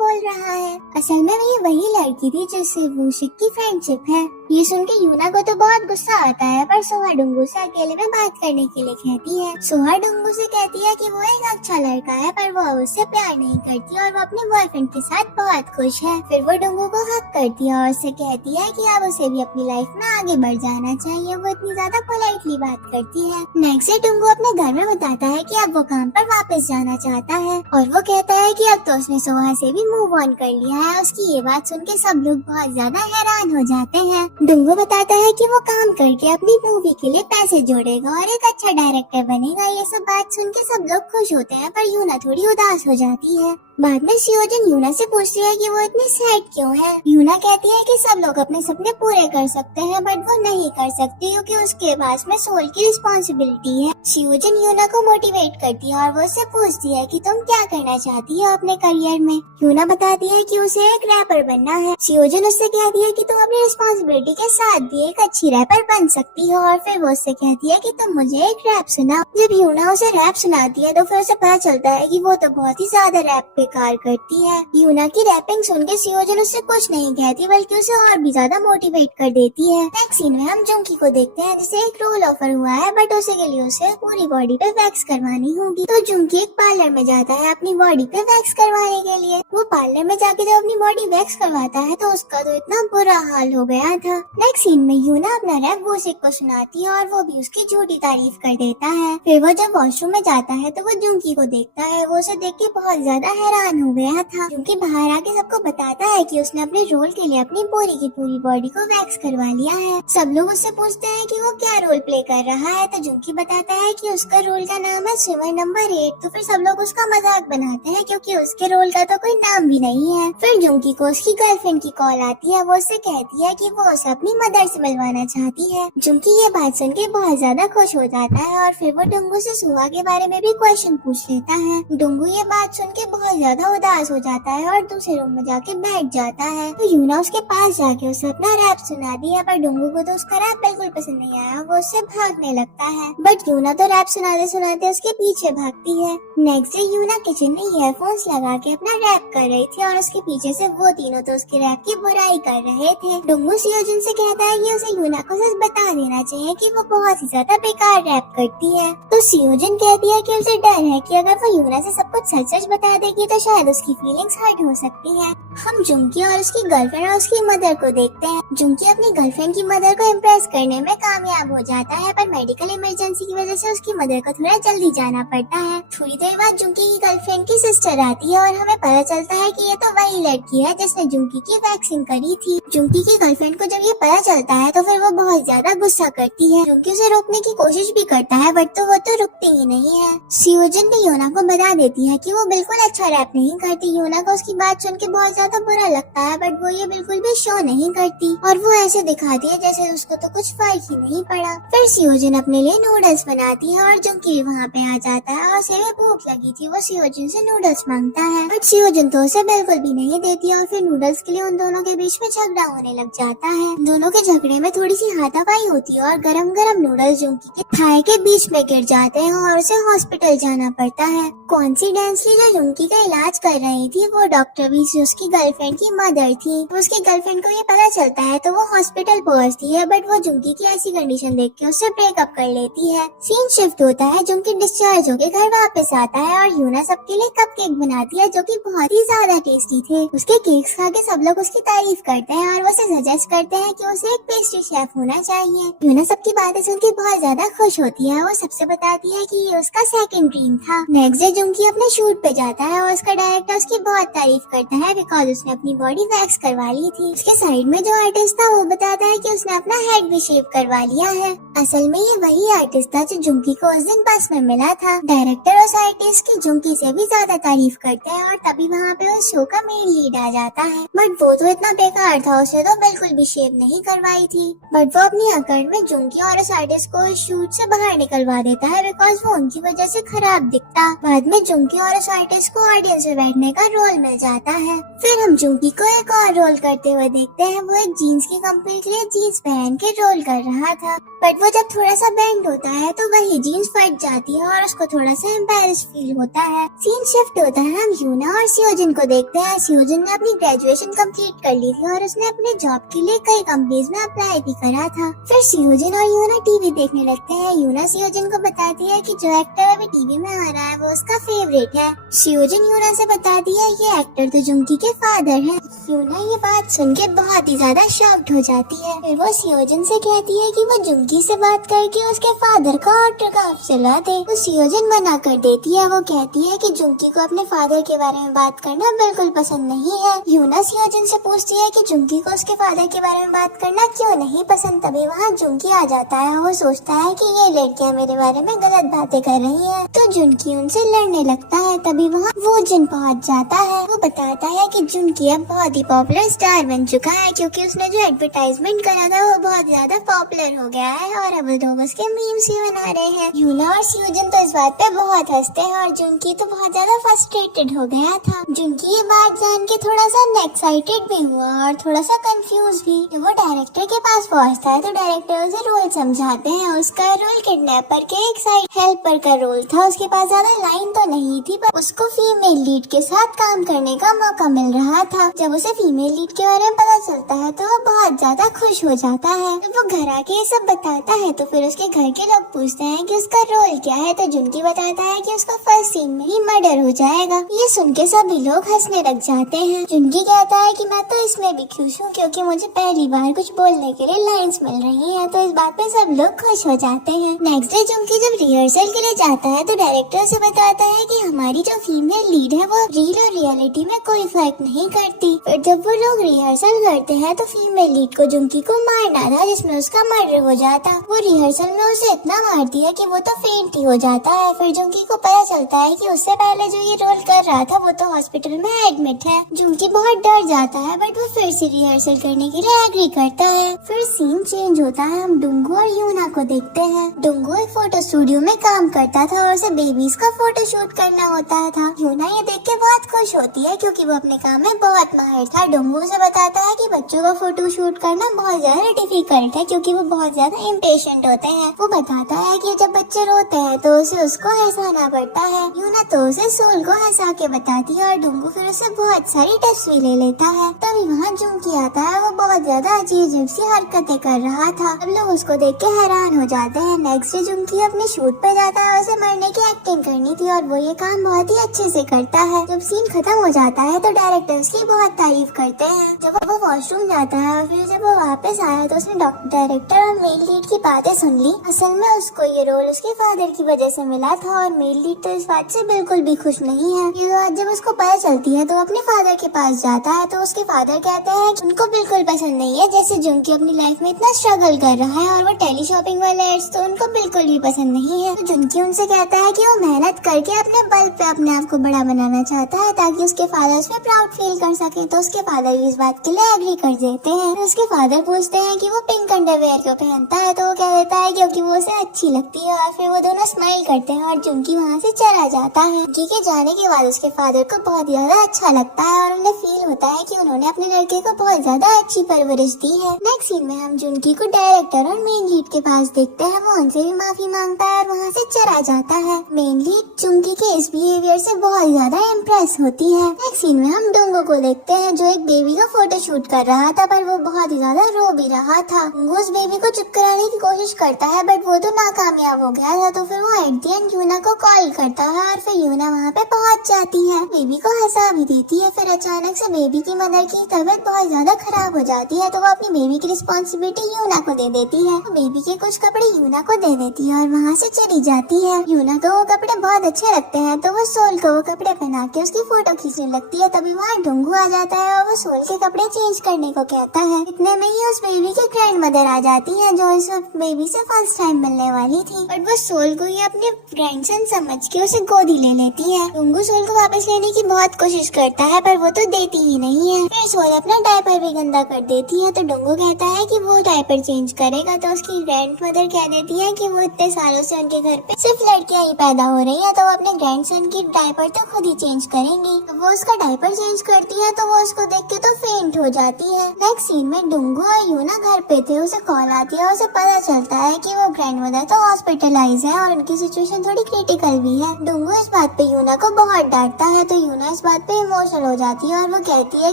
बोल रहा है। असल में ये वही लड़की थी जिससे वूशिक की फ्रेंडशिप है। ये सुन के यूना को तो बहुत गुस्सा आता है, पर सुहा डुंगू से अकेले में बात करने के लिए कहती है। सुहा डुंगू से कहती है कि वो एक अच्छा लड़का है, पर वो उससे प्यार नहीं करती और वो अपने बॉयफ्रेंड के साथ बहुत खुश है। फिर वो डुंगू को हक करती है और उससे कहती है कि अब उसे भी अपनी लाइफ में आगे बढ़ जाना चाहिए। वो इतनी ज्यादा पोलाइटली बात करती है। नेक्स्ट डे डुंगू अपने घर में बताता है कि अब वो काम पर वापस जाना चाहता है और वो कहता है कि अब तो उसने सुहा से भी मूव ऑन कर लिया है। उसकी ये बात सुन के सब लोग बहुत ज्यादा हैरान हो जाते हैं। डुंगू बताता है कि वो काम करके अपनी मूवी के लिए पैसे जोड़ेगा और एक अच्छा डायरेक्टर बनेगा। ये सब बात सुन के सब लोग खुश होते हैं, पर यूना थोड़ी उदास हो जाती है। बाद में शियोजन यूना से पूछती है कि वो इतनी सैड क्यों है। यूना कहती है कि सब लोग अपने सपने पूरे कर सकते हैं, बट वो नहीं कर सकती क्योंकि उसके पास में सोल की रिस्पॉन्सिबिलिटी है। शियोजन यूना को मोटिवेट करती है और वो उससे पूछती है कि तुम क्या करना चाहती हो अपने करियर में। यूना बताती है कि उसे एक रैपर बनना है। शियोजन उससे कहती है कि तुम अपनी रिस्पॉन्सिबिलिटी के साथ भी एक अच्छी रैपर बन सकती हो और फिर वो उससे कहती है कि तुम मुझे एक रैप सुनाओ। जब यूना उसे रैप सुनाती है तो फिर उसे पता चलता है कि वो तो बहुत ही ज्यादा रैप बेकार करती है। यूना की रैपिंग सुन के शियोजन उससे कुछ नहीं कहती, बल्कि उसे और भी ज्यादा मोटिवेट कर देती है। नेक्स्ट सीन में हम जुंकी को देखते हैं जिसे एक रोल ऑफर हुआ है, बट उसे के लिए उसे पूरी बॉडी पे वैक्स करवानी होगी। तो जुंकी एक पार्लर में जाता है अपनी बॉडी पे वैक्स करवाने के लिए। वो पार्लर में जाके जब अपनी बॉडी वैक्स करवाता है तो उसका तो इतना बुरा हाल हो गया था। नेक्स्ट सीन में यूना अपना रैप वूशिक को सुनाती है और वो भी उसकी झूठी तारीफ कर देता है। फिर वो जब वॉशरूम में जाता है तो वो जुंकी को देखता है। वो उसे देख के बहुत ज्यादा हैरान हो गया था। जुंकी बाहर आके सबको बताता है कि उसने अपने रोल के लिए अपनी पूरी की पूरी बॉडी को वैक्स करवा लिया है। सब लोग उससे पूछते हैं कि वो क्या रोल प्ले कर रहा है, तो जुंकी बताता है कि उसका रोल का नाम है स्विमर नंबर 8। तो फिर सब लोग उसका मजाक बनाते हैं क्योंकि उसके रोल का तो कोई नाम भी नहीं है। फिर जुंकी को उसकी गर्लफ्रेंड की कॉल आती है। वो उससे कहती है कि वो उसे अपनी मदर से मिलवाना चाहती है। जुंकी ये बात सुन के बहुत ज्यादा खुश हो जाता है और फिर वो डुंगू से सुहा के बारे में भी क्वेश्चन पूछ लेता है। डुंगू ये बात सुन के बहुत ज्यादा उदास हो जाता है और दूसरे रूम में जाके बैठ जाता है। तो यूना उसके पास जाके उसे अपना रैप सुना दिया, पर डुंगू को तो उसका रैप बिल्कुल पसंद नहीं आया। वो उससे भागने लगता है, बट यूना तो रैप सुनाते सुनाते उसके पीछे भागती है। नेक्स्ट डे यूना किचन में ईयरफोन्स लगा के अपना रैप कर रही थी और उसके पीछे से वो तीनों तो उसके रैप की बुराई कर रहे थे। डुंगू शियोजन से कहता है कि उसे यूना को सच बता देना चाहिए कि वो बहुत ही ज्यादा बेकार रैप करती है। तो शियोजन कहती है कि उसे डर है कि अगर वो यूना से सब कुछ सच सच बता देगी तो शायद उसकी फीलिंग्स हर्ट हो सकती है। हम जुंकी और उसकी गर्लफ्रेंड और उसकी मदर को देखते हैं। जुंकी अपनी गर्लफ्रेंड की मदर को इम्प्रेस करने में कामयाब हो जाता है, पर मेडिकल इमरजेंसी की वजह से उसकी मदर को थोड़ा जल्दी जाना पड़ता है। थोड़ी देर बाद जुंकी की गर्लफ्रेंड की सिस्टर आती है और हमें पता चलता है कि ये तो वही लड़की है जिसने जुंकी की वैक्सिंग करी थी। जुंकी की गर्लफ्रेंड को जब ये पता चलता है तो फिर वो बहुत ज्यादा गुस्सा करती है। जुंकी उसे रोकने की कोशिश भी करता है, बट तो वो तो रुकती ही नहीं है। शियोजन भी यूना को बता देती है कि वो बिल्कुल अच्छा रैप नहीं करती। यूना को उसकी बात सुन के बहुत ज्यादा बुरा लगता है, बट वो ये बिल्कुल भी शो नहीं करती और वो ऐसे दिखाती है जैसे उसको तो कुछ फर्क ही नहीं पड़ा। फिर शियोजन अपने लिए नूडल्स बनाती है और जुंकी वहाँ पे आ जाता है और उसे भी भूख लगी थी। वो शियोजन से नूडल्स मांगता है, बट शियोजन तो उसे बिल्कुल भी नहीं देती और फिर नूडल्स के लिए उन दोनों के बीच में झगड़ा होने लग जाता है। दोनों के झगड़े में थोड़ी सी हाथापाई होती है और गरम गरम नूडल्स जुंकी के थाई के बीच में गिर जाते हैं और उसे हॉस्पिटल जाना पड़ता है। कॉन्सिडेंसली जो जुंकी का इलाज कर रही थी वो डॉक्टर भी उसकी गर्लफ्रेंड की मदर थी। उसकी गर्लफ्रेंड को ये पता चलता है तो वो हॉस्पिटल पहुंचती है, बट वो जुंकी की ऐसी कंडीशन देख के उससे ब्रेकअप कर लेती है। सीन शिफ्ट होता है, जुंकी डिस्चार्ज होके घर वापस आता है और यूना सबके लिए कपकेक बनाती है जो कि बहुत ही ज्यादा टेस्टी थे। उसके केक्स खा के सब लोग उसकी तारीफ करते हैं और वो उसे सजेस्ट करते हैं कि उसे एक पेस्ट्री शेफ होना चाहिए। यूना सबकी बातें सुन के बहुत ज्यादा खुश होती है। वो सबसे बताती है कि ये उसका सेकंड ड्रीम था। नेक्स्ट डे जुंकी अपने शूट पे जाता है और उसका डायरेक्टर उसकी बहुत तारीफ करता है बिकॉज उसने अपनी बॉडी वैक्स करवा ली थी। उसके साइड में जो आर्टिस्ट था वो बताता है कि उसने अपना हेड भी शेव करवा लिया है। असल में ये वही आर्टिस्ट था जो जुंकी को उस दिन बस में मिला था। डायरेक्टर उस आर्टिस्ट की जुंकी से भी ज्यादा तारीफ करते हैं और तभी वहाँ पे उस शो का मेन लीड आ जाता है। बट वो तो इतना बेकार था, उसे तो बिल्कुल भी शेव नहीं करवाई थी। बट वो अपनी अकड़ में जुंकी और उस आर्टिस्ट को इस शूट से बाहर निकलवा देता है बिकॉज वो उनकी वजह से खराब दिखता। बाद में जुंकी और उस आर्टिस्ट को ऑडियंस में बैठने का रोल मिल जाता है। फिर हम जुंकी को एक और रोल करते हुए देखते हैं। वो एक जीन्स की कंपनी के लिए जीन्स पहन के रोल कर रहा था। बट वो जब थोड़ा सा बेंड होता है तो वही जीन्स फट जाती है और उसको थोड़ा सा एम्बैरेस फील होता है। सीन शिफ्ट होता है, हम यूना और सियोजिन को देखते हैं। सियोजिन ने अपनी ग्रेजुएशन कंप्लीट कर ली थी और उसने अपने जॉब के लिए कई कंपनीज में अप्लाई भी करा था। फिर सियोजिन और यूना टीवी देखने लगते हैं। यूना सियोजिन को बताती है कि जो एक्टर अभी टीवी में आ रहा है वो उसका फेवरेट है। सियोजिन यूना से बताती है ये एक्टर तो जुंकी के फादर है। यूना ये बात सुन के बहुत ही ज्यादा शॉक्ड हो जाती है। फिर वो सियोजिन से कहती है कि वो जुंकी से बात करके उसके फादर का ऑटोग्राफ चला दे। तो सियोजिन मना कर देती है। वो कहती है कि जुंकी को अपने फादर के बारे में बात करना बिल्कुल पसंद नहीं है। यूना सियोजिन से पूछती है कि जुंकी को उसके फादर के बारे में बात करना क्यों नहीं पसंद। तभी वहाँ जुंकी आ जाता है। वो सोचता है कि ये लड़कियाँ मेरे बारे में गलत बातें कर रही है, तो जुंकी उनसे लड़ने लगता है। तभी वहाँ वो जिन पहुँच जाता है। वो बताता है कि जुंकी अब बहुत ही पॉपुलर स्टार बन चुका है क्योंकि उसने जो एडवर्टाइजमेंट करा था वो बहुत ज्यादा पॉपुलर हो गया है और अब लोग उसके मीम्स भी बना रहे हैं। यूना और सियोजिन तो इस बात पे बहुत हंसते हैं और जुंकी तो बहुत ज्यादा फ्रस्ट्रेटेड हो गया था। जुंकी ये बात जान के थोड़ा सा एक्साइटेड भी हुआ और थोड़ा सा कंफ्यूज भी। जब वो डायरेक्टर के पास पहुंचता है तो डायरेक्टर उसे रोल समझाते हैं। उसका रोल किडनैपर के एक साइड हेल्पर का रोल था। उसके पास ज्यादा लाइन तो नहीं थी पर उसको फीमेल लीड के साथ काम करने का मौका मिल रहा था। जब उसे फीमेल लीड के बारे में पता चलता है तो वो बहुत ज्यादा खुश हो जाता है। जब वो घर आके ये सब बताता है तो फिर उसके घर के लोग पूछते हैं कि उसका रोल क्या है। तो जुंकी बताता है कि उसका फर्स्ट सीन में ही मर्डर हो जाएगा। ये सुन के सभी लोग हंसने लग जाते हैं। जुंकी कहता है कि मैं तो इसमें भी खुश हूँ क्योंकि मुझे पहली बार कुछ बोलने के लिए लाइंस मिल रही हैं। तो इस बात पे सब लोग खुश हो जाते हैं। नेक्स्ट डे जुंकी जब रिहर्सल के लिए जाता है तो डायरेक्टर से बताता है कि हमारी जो फीमेल लीड है वो रील और रियलिटी में कोई फर्क नहीं करती। फिर जब वो लोग रिहर्सल करते हैं तो फीमेल लीड को जुंकी को मारना था जिसमें उसका मर्डर हो जाता। वो रिहर्सल में उसे इतना मारती है कि वो तो फेंट ही हो जाता है। फिर जुंकी को पता चलता है कि उससे पहले जो ये रोल कर रहा था वो तो हॉस्पिटल में एडमिट है। जुंकी बहुत डर जाता है बट वो फिर से रिहर्सल करने के लिए एग्री करता है। फिर सीन चेंज होता है, हम डुंगू और यूना को देखते हैं। डुंगू एक फोटो स्टूडियो में काम करता था और उसे बेबीज का फोटो शूट करना होता था। यूना ये देख के बहुत खुश होती है क्योंकि वो अपने काम में बहुत माहिर था। डुंगू से बताता है कि बच्चों का फोटो शूट करना बहुत ज्यादा डिफिकल्ट है क्योंकि वो बहुत ज्यादा इम्पेशेंट होते हैं। वो बताता है कि जब बच्चे रोते हैं तो उसे उसको हंसाना पड़ता है। यूना तो उसे सोल को हंसा के बताती है और डुंगू फिर उसे बहुत सारी टिप्स भी ले लेता है। तभी वहाँ जुंकी आता है। वो बहुत ज्यादा अजीब सी हरकतें कर रहा था। सब लोग उसको देख के हैरान हो जाते हैं। नेक्स्ट डे जुंकी अपने शूट पे जाता है। उसे मरने की एक्टिंग करनी थी और वो ये काम बहुत ही अच्छे से करता है। जब सीन खत्म हो जाता है तो डायरेक्टर उसकी बहुत तारीफ करते हैं। जब वो वॉशरूम जाता है और फिर जब वो वापस आया तो उसने डायरेक्टर और मेल लीड की बातें सुन ली। असल में उसको ये रोल उसके फादर की वजह से मिला था और मेल लीड तो इस बात से बिल्कुल भी खुश नहीं है। ये बात जब उसको पता चलती है तो अपने फादर के पास जाता है तो उसके फादर कहते हैं कि उनको बिल्कुल पसंद नहीं है जैसे जुंकी अपनी लाइफ में इतना स्ट्रगल कर रहा है और वो टेली शॉपिंग वाले एड्स तो उनको बिल्कुल भी पसंद नहीं है। तो जुंकी उनसे कहता है कि वो मेहनत करके अपने बल पे अपने आप को बड़ा बनाना चाहता है ताकि उसके फादर उसमें प्राउड फील कर सके। तो उसके फादर भी इस बात के लिए एग्री कर देते हैं। तो उसके फादर पूछते हैं कि वो पिंक अंडरवेयर क्यों पहनता है तो वो कह देता है क्योंकि वो उसे अच्छी लगती है और फिर वो दोनों स्माइल करते हैं और जुंकी वहाँ से चला जाता है। जुंकी के जाने के बाद उसके फादर को बहुत ज्यादा अच्छा लगता है और उन्हें फील होता है कि उन्होंने अपने लड़के को बहुत ज्यादा अच्छी परवरिश दी है। नेक्स्ट सीन में हम जुंकी को डायरेक्टर और मेन लीड के पास देखते हैं। वो उनसे भी माफी मांगता है और वहाँ से चला जाता है। मेन लीड जुंकी के इस बिहेवियर से बहुत ज्यादा इम्प्रेस होती है। नेक्स्ट सीन में हम डोंगो को देखते हैं जो एक बेबी का फोटो शूट कर रहा था पर वो बहुत ही ज्यादा रो भी रहा था। वो उस बेबी को चुप कराने की कोशिश करता है बट वो तो नाकामयाब हो गया था। तो फिर वो एट द एंड यूना को कॉल करता है और फिर यूना वहाँ पे पहुँच जाती है। बेबी को हंसा भी देती है। फिर अचानक से बेबी की मदर की तबीयत बहुत ज्यादा खराब हो जाती है तो वो अपनी बेबी देखने की रिस्पॉन्सिबिलिटी यूना को दे देती है। वो बेबी के कुछ कपड़े यूना को दे देती है और वहाँ से चली जाती है। यूना को वो कपड़े बहुत अच्छे लगते हैं तो वो सोल को वो कपड़े पहना के उसकी फोटो खींचने लगती है। तभी वहाँ डोंगू आ जाता है और वो सोल के कपड़े चेंज करने को कहता है। इतने में ही उस बेबी की ग्रैंड मदर आ जाती है जो इस बेबी से फर्स्ट टाइम मिलने वाली थी, बट वो सोल को ही अपने ग्रैंडसन समझ के उसे गोदी ले लेती है। डोंगू सोल को वापस लेने की बहुत कोशिश करता है पर वो तो देती ही नहीं है। फिर सोल अपना डायपर भी गंदा कर देती है तो डोंगू कहता है कि वो डायपर चेंज करेगा, तो उसकी ग्रैंड मदर कह देती है कि वो इतने सालों से उनके घर पे सिर्फ लड़कियां ही पैदा हो रही है तो वो अपने ग्रैंडसन की डायपर तो खुद ही चेंज करेंगी। तो वो उसका डायपर चेंज करती है तो वो उसको देख के तो फेंट हो जाती है। नेक्स्ट सीन में डोंगू और यूना घर पे थे, उसे कॉल आती है, उसे पता चलता है कि वो ग्रैंड मदर तो हॉस्पिटलाइज है और उनकी सिचुएशन थोड़ी क्रिटिकल भी है। डोंगू इस बात पे यूना को बहुत डांटता है तो यूना इस बात पे इमोशनल हो जाती है और वो कहती है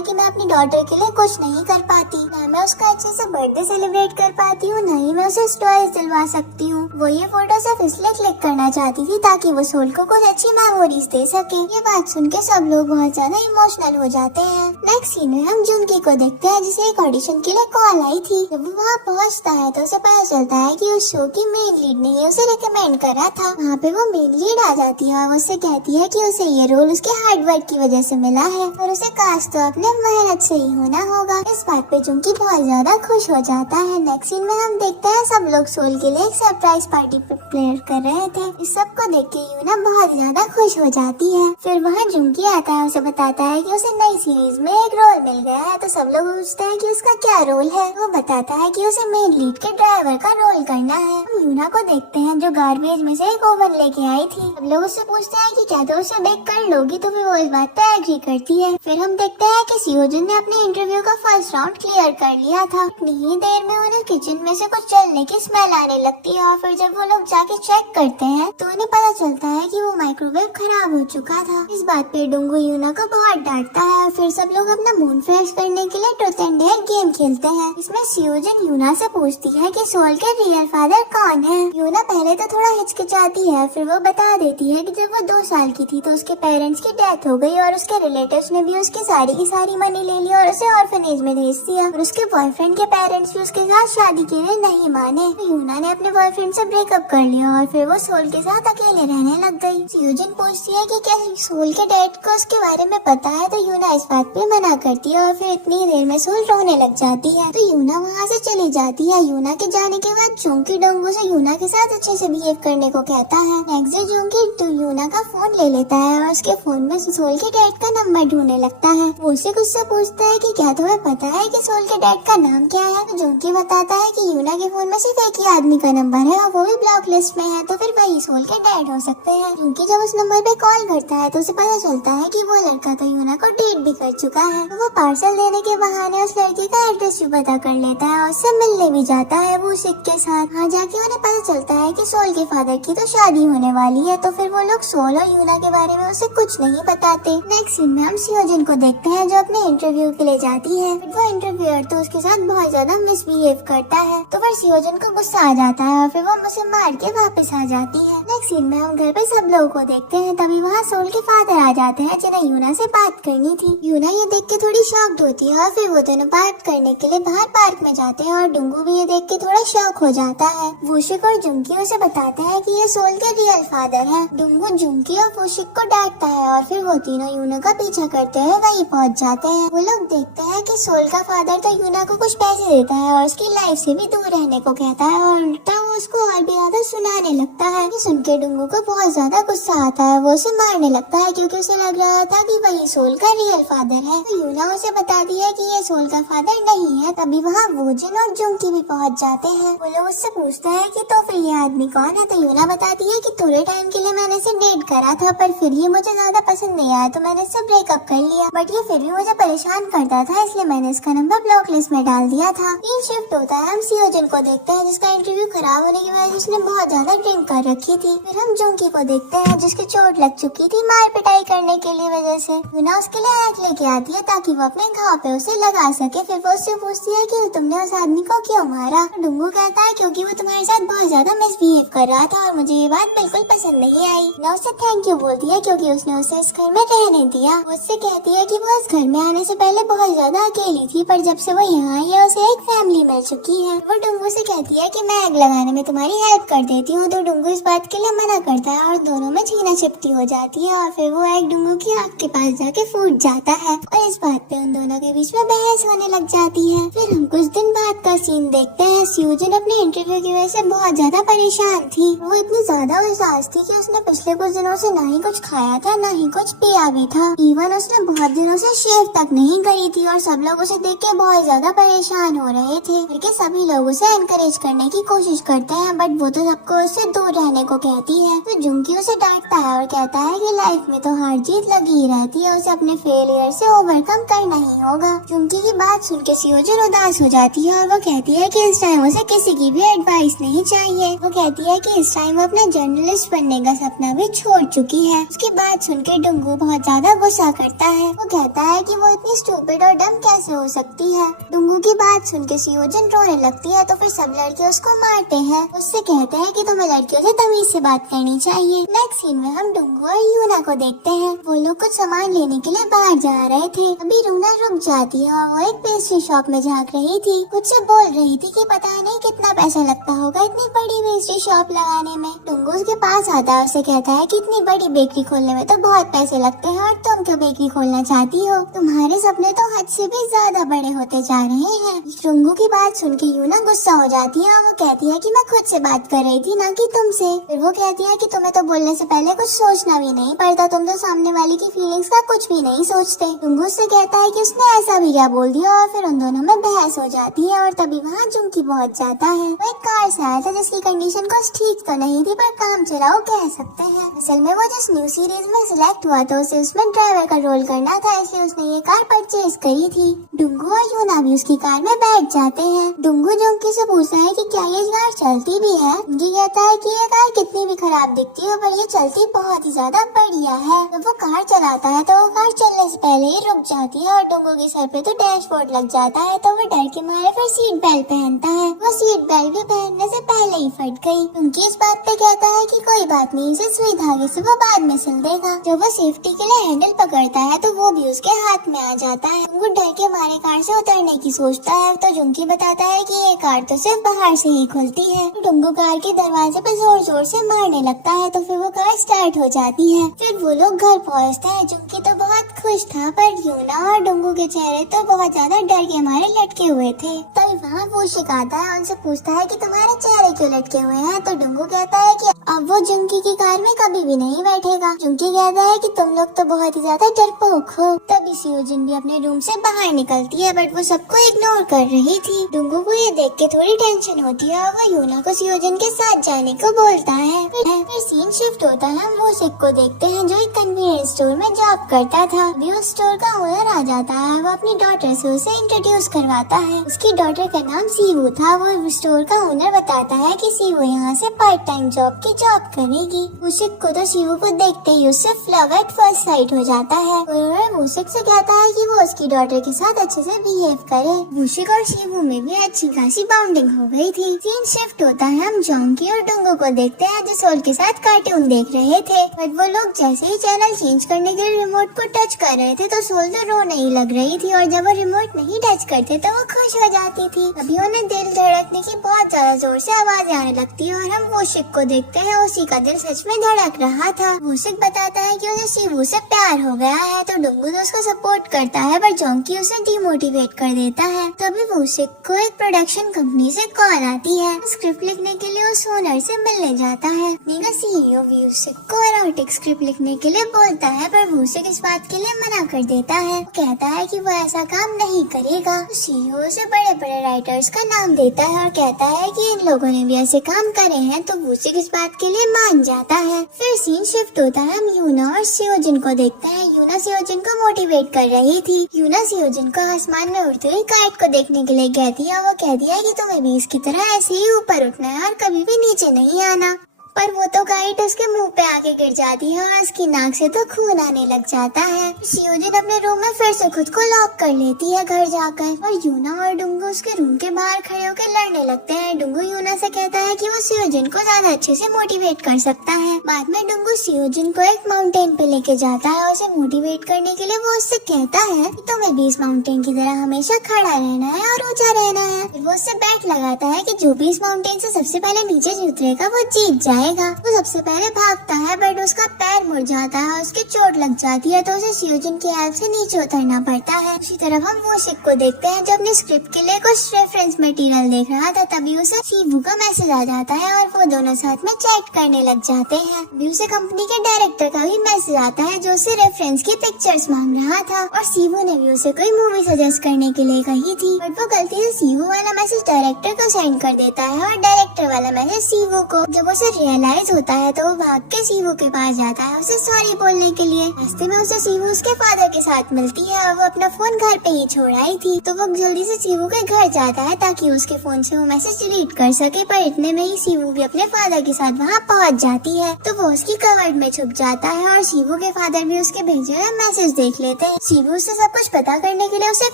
कि मैं अपनी डॉटर के लिए कुछ नहीं कर पाती, ना मैं उसका अच्छे से बर्थडे सेलिब्रेट कर पाती हूँ, न ही मैं उसे टॉयज दिलवा सकती हूँ। वो ये फोटो सिर्फ इसलिए क्लिक करना चाहती थी ताकि वो सोल को कुछ अच्छी मेमोरीज दे सके। ये बात सुन के सब लोग बहुत ज्यादा इमोशनल हो जाते हैं। नेक्स्ट सीन में हम जुंकी को देखते हैं जिसे एक ऑडिशन के लिए कॉल आई थी। जब वो वहाँ पहुँचता है तो उसे पता चलता है कि उस शो की मेन लीड ने ये उसे रिकमेंड करा था। वहाँ पे वो मेन लीड आ जाती है और उससे कहती है कि उसे ये रोल उसके हार्ड वर्क की वजह से मिला है और उसे काश तो अपने मेहनत से ही होना होगा। इस बात पे जुंकी बहुत ज्यादा खुश हो जाता है। नेक्स्ट सीन में हम देखते हैं सब लोग सोल के लिए एक सरप्राइज पार्टी प्रिपेयर कर रहे थे। इस सब को देख के यूना बहुत ज्यादा खुश हो जाती है। फिर वहाँ जुंकी आता है, उसे बताता है कि उसे नई सीरीज में एक रोल मिल गया है। तो सब लोग पूछते हैं कि उसका क्या रोल है। वो बताता है कि उसे मेन लीड के ड्राइवर का रोल करना है। हम यूना को देखते हैं जो गार्बेज में से एक ओवन लेके आई थी। सब लोग उससे पूछते हैं कि क्या तो उसे बेक कर लोगी, तो फिर वो इस बात पे एग्री करती है। फिर हम देखते हैं कि सियोजन ने अपने इंटरव्यू का फर्स्ट राउंड क्लियर कर लिया था। इतनी ही देर में उन्हें किचन में से कुछ जलने की स्मेल आने लगती है और फिर जब वो लोग जाके चेक करते हैं तो उन्हें पता चलता है कि वो माइक्रोवेव खराब हो चुका था। इस बात पे डोंगू यूना को बहुत डांटता है और फिर सब लोग अपना मूड फ्रेश करने के लिए ट्रूथ एंड डेयर गेम खेलते हैं। इसमें सियोजन यूना से पूछती है कि सोल के रियल फादर कौन है। यूना पहले तो थोड़ा हिचकिचाती है, फिर वो बता देती है कि जब वो 2 साल की थी तो उसके पेरेंट्स की डेथ हो गई और उसके रिलेटिव्स ने भी उसकी सारी की सारी मनी ले ली और उसे ऑर्फनेज में भेज दिया और उसके बॉयफ्रेंड के पेरेंट्स भी उसके साथ शादी के लिए नहीं माने। तो यूना ने अपने बॉयफ्रेंड से ब्रेकअप कर लिया और फिर वो सोल के साथ अकेले रहने लग गई। सियोजन पूछती है कि क्या सोल के डैड को उसके बारे में पता है, तो यूना इस बात पे मना करती है और फिर इतनी देर में सोल रोने लग जाती है। तो यूना वहाँ से चली जाती है। यूना के जाने के बाद जुंकी डोंगू से यूना के साथ अच्छे से बिहेव करने को कहता है। नेक्स्ट डे जुंकी तो यूना का फोन ले लेता है और उसके फोन में सोल के डैड का नंबर ढूंढने लगता है। वो उसे कुछ से पूछता है कि क्या तुम्हें पता है कि सोल के डैड का नाम क्या है। तो जुंकी बताता है कि यूना के फोन में सिर्फ एक ही आदमी का नंबर है और वो भी ब्लॉक लिस्ट में है, तो फिर वही सोल के डैड हो सकते हैं। जुंकी जब उस नंबर पे कॉल करता है तो उसे पता चलता है कि वो लड़का तो यूना को डेट भी कर चुका है। तो वो पार्सल देने के बहाने उस लड़के का एड्रेस भी पता कर लेता है और उससे मिलने भी जाता है वो सिक के साथ। वहाँ जाके उन्हें पता चलता है कि सोल के फादर की तो शादी होने वाली है, तो फिर वो लोग सोल और यूना के बारे में उसे कुछ नहीं बताते। नेक्स्ट सीन में हम सियोजन को देखते हैं जो अपने इंटरव्यू के लिए जाती है। वो इंटरव्यूअर तो उसके साथ बहुत ज्यादा मिसबिहेव करता है, तो फिर सियोजन को गुस्सा आ जाता है और फिर वो उसे मार के वापस आ जाती है। नेक्स्ट सीन में हम घर पे सब लोगों को देखते हैं। तभी वहाँ सोल के फादर आ जाते हैं जिन्हें यूना से बात करनी थी। यूना ये देख के थोड़ी शॉक्ड होती है और फिर वो दोनों बात करने के लिए बाहर पार्क में जाते हैं और डुंगू भी ये देख के थोड़ा शॉक हो जाता है। वुशिक और जुंकी उसे बताते हैं कि ये सोल के रियल फादर है। डुंगू जुंकी और वुशिक को डांटता है और फिर वो तीनों यूना का पीछा करते हुए वहीं पहुँच जाते हैं। वो लोग देखते हैं कि सोल का फादर तो यूना को कुछ पैसे देता है और उसकी लाइफ से भी दूर रहने को कहता है और उल्टा वो उसको और भी ज्यादा सुनाने लगता है। ये सुन के डुंगू को बहुत ज्यादा गुस्सा आता है। वो उसे मारने लगता है क्योंकि उसे लग रहा था कि वही सोल का रियल फादर है। तो यूना उसे बताती है कि ये सोल का फादर नहीं है। तभी वहाँ वोजिन और जुंकी भी पहुँच जाते हैं। वो लोग उससे पूछते हैं कि तो फिर ये आदमी कौन है। तो यूना बताती है कि थोड़े टाइम के लिए मैंने इसे डेट करा था पर फिर ये मुझे ज्यादा पसंद नहीं आया तो मैंने इससे ब्रेकअप कर लिया, बट ये फिर भी मुझे परेशान करता था इसलिए मैंने इसका नंबर ब्लॉक लिस्ट में डाल दिया था। सीन शिफ्ट होता है। हम सियोजन को देखते हैं जिसका इंटरव्यू खराब होने की वजह से उसने बहुत ज्यादा ड्रिंक कर रखी थी। फिर हम जुंकी को देखते हैं जिसके चोट लग चुकी थी मार पिटाई करने के लिए वजह से। यूना उसके लिए आग लेके आती है ताकि वो अपने घाव पे उसे लगा सके। फिर वो उससे पूछती है कि तुमने उस आदमी को क्यों मारा। डुंगू कहता है क्योंकि वो तुम्हारे साथ बहुत ज्यादा मिसबिहेव कर रहा था और मुझे ये बात बिल्कुल पसंद नहीं आई। ना उससे थैंक यू बोलती है क्योंकि उसने उसे इस घर में रहने दिया। उससे कहती है कि वो इस घर में आने से पहले बहुत ज्यादा अकेली थी पर जब से वो यहाँ आई लिए उसे एक फैमिली मिल चुकी है। वो डुंगू से कहती है कि मैं आग लगाने में तुम्हारी हेल्प कर देती हूँ, तो डुंगू इस बात के लिए मना करता है और दोनों में छीना छिपटी हो जाती है और फिर वो एक डुंगू की आग के पास जाके फूट जाता है और इस बात पे उन दोनों के बीच में बहस होने लग जाती है। फिर हम कुछ दिन बाद का सीन देखते हैं। स्यूजन अपने इंटरव्यू की वजह से बहुत ज्यादा परेशान थी। वो इतनी ज्यादा उदास थी कि उसने पिछले कुछ दिनों से ना ही कुछ खाया था ना ही कुछ पिया भी था। इवन उसने बहुत दिनों से शेव तक नहीं करी थी और सब लोग उसे देख के बहुत ज्यादा परेशान हो रहे थे। करके सभी लोग उसे एनकरेज करने की कोशिश करते हैं, बट वो तो सबको उससे दूर रहने को कहती है। तो जुंकी उसे डांटता है और कहता है कि लाइफ में तो हार जीत लगी ही रहती है, उसे अपने फेलियर से ओवरकम करना ही होगा। जुंकी की बात सुन के स्यूजन उदास हो जाती है और वो कहती है कि इस टाइम उसे किसी की भी एडवाइस नहीं चाहिए। वो कहती है कि इस टाइम वो अपना जर्नलिस्ट बनने का सपना भी छोड़ चुकी है। उसकी बात सुन के डुंगू बहुत ज्यादा गुस्सा करता है। वो कहता है कि वो इतनी स्टूपिड और डम कैसे हो सकती है। डुंगू की बात सुन के स्यूजन रोने लगती है, तो फिर सब लड़के उसको मारते हैं। उससे कहते हैं कि तुम्हें लड़कियों से तमीज से बात करनी चाहिए। नेक्स्ट सीन में हम डुंगू और यूना को देखते हैं। वो लोग कुछ सामान लेने के लिए बाहर जा रहे थे। अभी रूना रुक जाती है और वो एक पेस्ट्री शॉप में झांक रही थी। खुद से बोल रही थी कि पता नहीं कितना पैसा लगता होगा इतनी बड़ी पेस्ट्री शॉप लगाने में। डुंगू उसके पास आता है, उससे कहता है कि इतनी बड़ी बेकरी खोलने में तो बहुत पैसे लगते हैं और तुम क्यों बेकरी खोलना चाहती हो? तुम्हारे सपने तो हद से भी ज्यादा बड़े होते जा रहे हैं। डुंगू की बात सुन के यूना गुस्सा हो जाती है और वो कहती है कि मैं खुद से बात कर रही थी ना कि तुमसे। फिर वो कहती है कि तुम्हें तो बोलने से पहले कुछ सोचना भी नहीं पड़ता, तुम तो सामने वाले की फीलिंग्स का कुछ भी नहीं सोचते। डुंगू से कहता है कि उसने ऐसा भी क्या बोल दिया और फिर उन दोनों में बहस हो जाती है और तभी वहाँ जुंकी पहुँच जाता है। वो एक कार से आया था जिसकी कंडीशन कुछ ठीक तो नहीं थी पर काम चलाओ कह सकते हैं। असल में वो जिस न्यू सीरीज में सिलेक्ट हुआ था उसे उसमें ड्राइवर का रोल करना था, इसलिए उसने ये कार परचेज करी थी। डुंगू और यूना भी उसकी कार में बैठ जाते हैं। डुंगू जुंकी से पूछता है कि क्या ये कार चलती भी है। जुंकी कहता है कि ये कार कितनी भी खराब दिखती है पर ये चलती बहुत ही ज्यादा बढ़िया है। जब वो कार चलाता है तो वो कार चलने से पहले ही रुक जाती है और डुंगू के सर पे तो डैशबोर्ड लग जाता है, तो वो डर के मारे फिर सीट बेल्ट पहनता है। वो सीट बेल्ट भी पहनने से पहले ही फट गई। उनकी इस बात पे कहता है कि कोई बात नहीं, इसे सुई धागे से वो बाद में सिल देगा। जब वो सेफ्टी के लिए हैंडल पकड़ता है तो वो भी उसके हाथ में आ जाता है। वो डर के मारे कार से उतरने की सोचता है तो जुंकी बताता है कि ये कार तो सिर्फ बाहर से ही खुलती है। डुंगू कार के दरवाजे पे जोर जोर से मारने लगता है तो फिर वो कार स्टार्ट हो जाती है। फिर वो लोग घर पहुँचते हैं। जुंकी तो बहुत खुश था पर यूना और डुंगू के चेहरे तो बहुत ज्यादा डर के मारे लटके हुए थे। तभी वहाँ वो शिकाता है, उनसे पूछता है कि तुम्हारे चेहरे क्यों लटके हुए हैं। तो डुंगू कहता है कि अब वो जुंकी की कार में कभी भी नहीं बैठेगा। जुंकी कहता है कि तुम लोग तो बहुत ही ज्यादा डरपोक हो। तभी स्यूजन भी अपने रूम से बाहर निकलती है बट वो सबको इग्नोर कर रही थी। डुंगू को ये देख के थोड़ी टेंशन होती है और वो यूना को स्यूजन के साथ जाने को बोलता है। फिर सीन शिफ्ट होता है। हम वो सिक को देखते हैं जो एक कन्वीनियंस स्टोर में जॉब करता था। अभी उस स्टोर का ओनर आ जाता है। वो अपनी डॉटर से उसे इंट्रोड्यूस करवाता है। उसकी डॉटर का नाम सीवू था। वो स्टोर का ओनर बताता है कि सीवू यहाँ से पार्ट टाइम जॉब करेगी। मूसिक को तो सीवू को देखते ही उससे लव एट फर्स्ट साइट हो जाता है और मूसिक से कहता है कि वो उसकी डॉटर के साथ अच्छे से बिहेव करे। मूसिक और सीवू में भी अच्छी खासी बाउंडिंग हो गई थी। सीन शिफ्ट होता है। हम जोंकी और डुंगू को देखते हैं जो सोल के साथ कार्टून देख रहे थे। बट वो लोग जैसे ही चैनल चेंज करने के लिए रिमोट को टच कर रहे थे तो सोल तो रोने ही लग रही थी और जब वो रिमोट नहीं टच करते तो वो खुश हो जाती थी। अभी उन्हें दिल धड़कने की बहुत ज्यादा जोर से आवाज आने लगती है और हम मूसिक को देखते हैं। उसी का दिल सच में धड़क रहा था। मूसिक बताता है कि उसे सीवू से प्यार हो गया है तो डुंगू तो उसको सपोर्ट करता है पर जोंकी उसे डिमोटिवेट कर देता है। तभी मूसिक को एक प्रोडक्शन कंपनी से कॉल आती है। स्क्रिप्ट लिखने के लिए उस ओनर से मिलने जाता है। सीईओ म्यूसिक को एरोटिक स्क्रिप्ट लिखने के लिए बोलता है पर म्यूसिक इस बात के लिए मना कर देता है। कहता है कि वो ऐसा काम नहीं करेगा। सीईओ से बड़े बड़े राइटर्स का नाम देता है और कहता है कि इन लोगों ने भी ऐसे काम करे हैं तो म्यूसिक इस बात के लिए मान जाता है। फिर सीन शिफ्ट होता है। हम यूना और सियोजिन को देखते हैं। यूना सियोजिन को मोटिवेट कर रही थी। यूना सियोजिन को आसमान में उड़ते हुए काइट को देखने के लिए कहती है। वो कहती है कि तुम्हें भी इसकी तरह ऐसे ही ऊपर उठना है और कभी भी नीचे नहीं आना। पर वो तो काइट उसके मुंह पे आके गिर जाती है और उसकी नाक से तो खून आने लग जाता है। सियोजिन अपने रूम में फिर से खुद को लॉक कर लेती है घर जाकर, और यूना और डुंगू उसके रूम के बाहर खड़े होकर लड़ने लगते हैं। डुंगू यूना से कहता है कि वो सियोजिन को ज्यादा अच्छे से मोटिवेट कर सकता है। बाद में डुंगू सियोजिन को एक माउंटेन पे लेके जाता है और उसे मोटिवेट करने के लिए वो उससे कहता है कि तुम्हें भी इस माउंटेन की तरह हमेशा खड़ा रहना है और ऊंचा रहना है। फिर वो उससे बैट लगाता है कि जो भी इस माउंटेन से सबसे पहले नीचे उतरेगा वो जीत जाएगा। वो सबसे पहले भागता है बट उसका पैर मुड़ जाता है, उसके चोट लग जाती है तो उसे सियोजिन की हेल्प से नीचे उतरना पड़ता है। उसी तरफ हम वो शिक को देखते हैं जो अपने स्क्रिप्ट के लिए कुछ रेफरेंस मटेरियल देख रहा था। तभी उसे शिवू का मैसेज आ जाता है और वो दोनों साथ में चैट करने लग जाते हैं। अभी उसे कंपनी के डायरेक्टर का भी मैसेज आता है जो उसे रेफरेंस की पिक्चर्स मांग रहा था, और शिवू ने भी उसे कोई मूवी सजेस्ट करने के लिए कही थी, बट वो गलती से शिवू वाला मैसेज डायरेक्टर को सेंड कर देता है और डायरेक्टर वाला मैसेज शिवू को। जब उसे रियलाइज होता है तो वो भाग के शिवू के पास जाता है उसे सॉरी बोलने के लिए। रास्ते में उसे शिवू उसके फादर के साथ मिलती है और वो अपना फोन घर पे ही छोड़ आई थी, तो वो जल्दी से शिवू के घर जाता है ताकि उसके फोन से वो मैसेज डिलीट कर सके। पर इतने में ही शिवू भी अपने फादर के साथ वहाँ पहुँच जाती है, तो वो उसकी कवर्ड में छुप जाता है और शिवू के फादर भी उसके भेजे हुए मैसेज देख लेते हैं। शिवू उससे सब कुछ पता करने के लिए उसे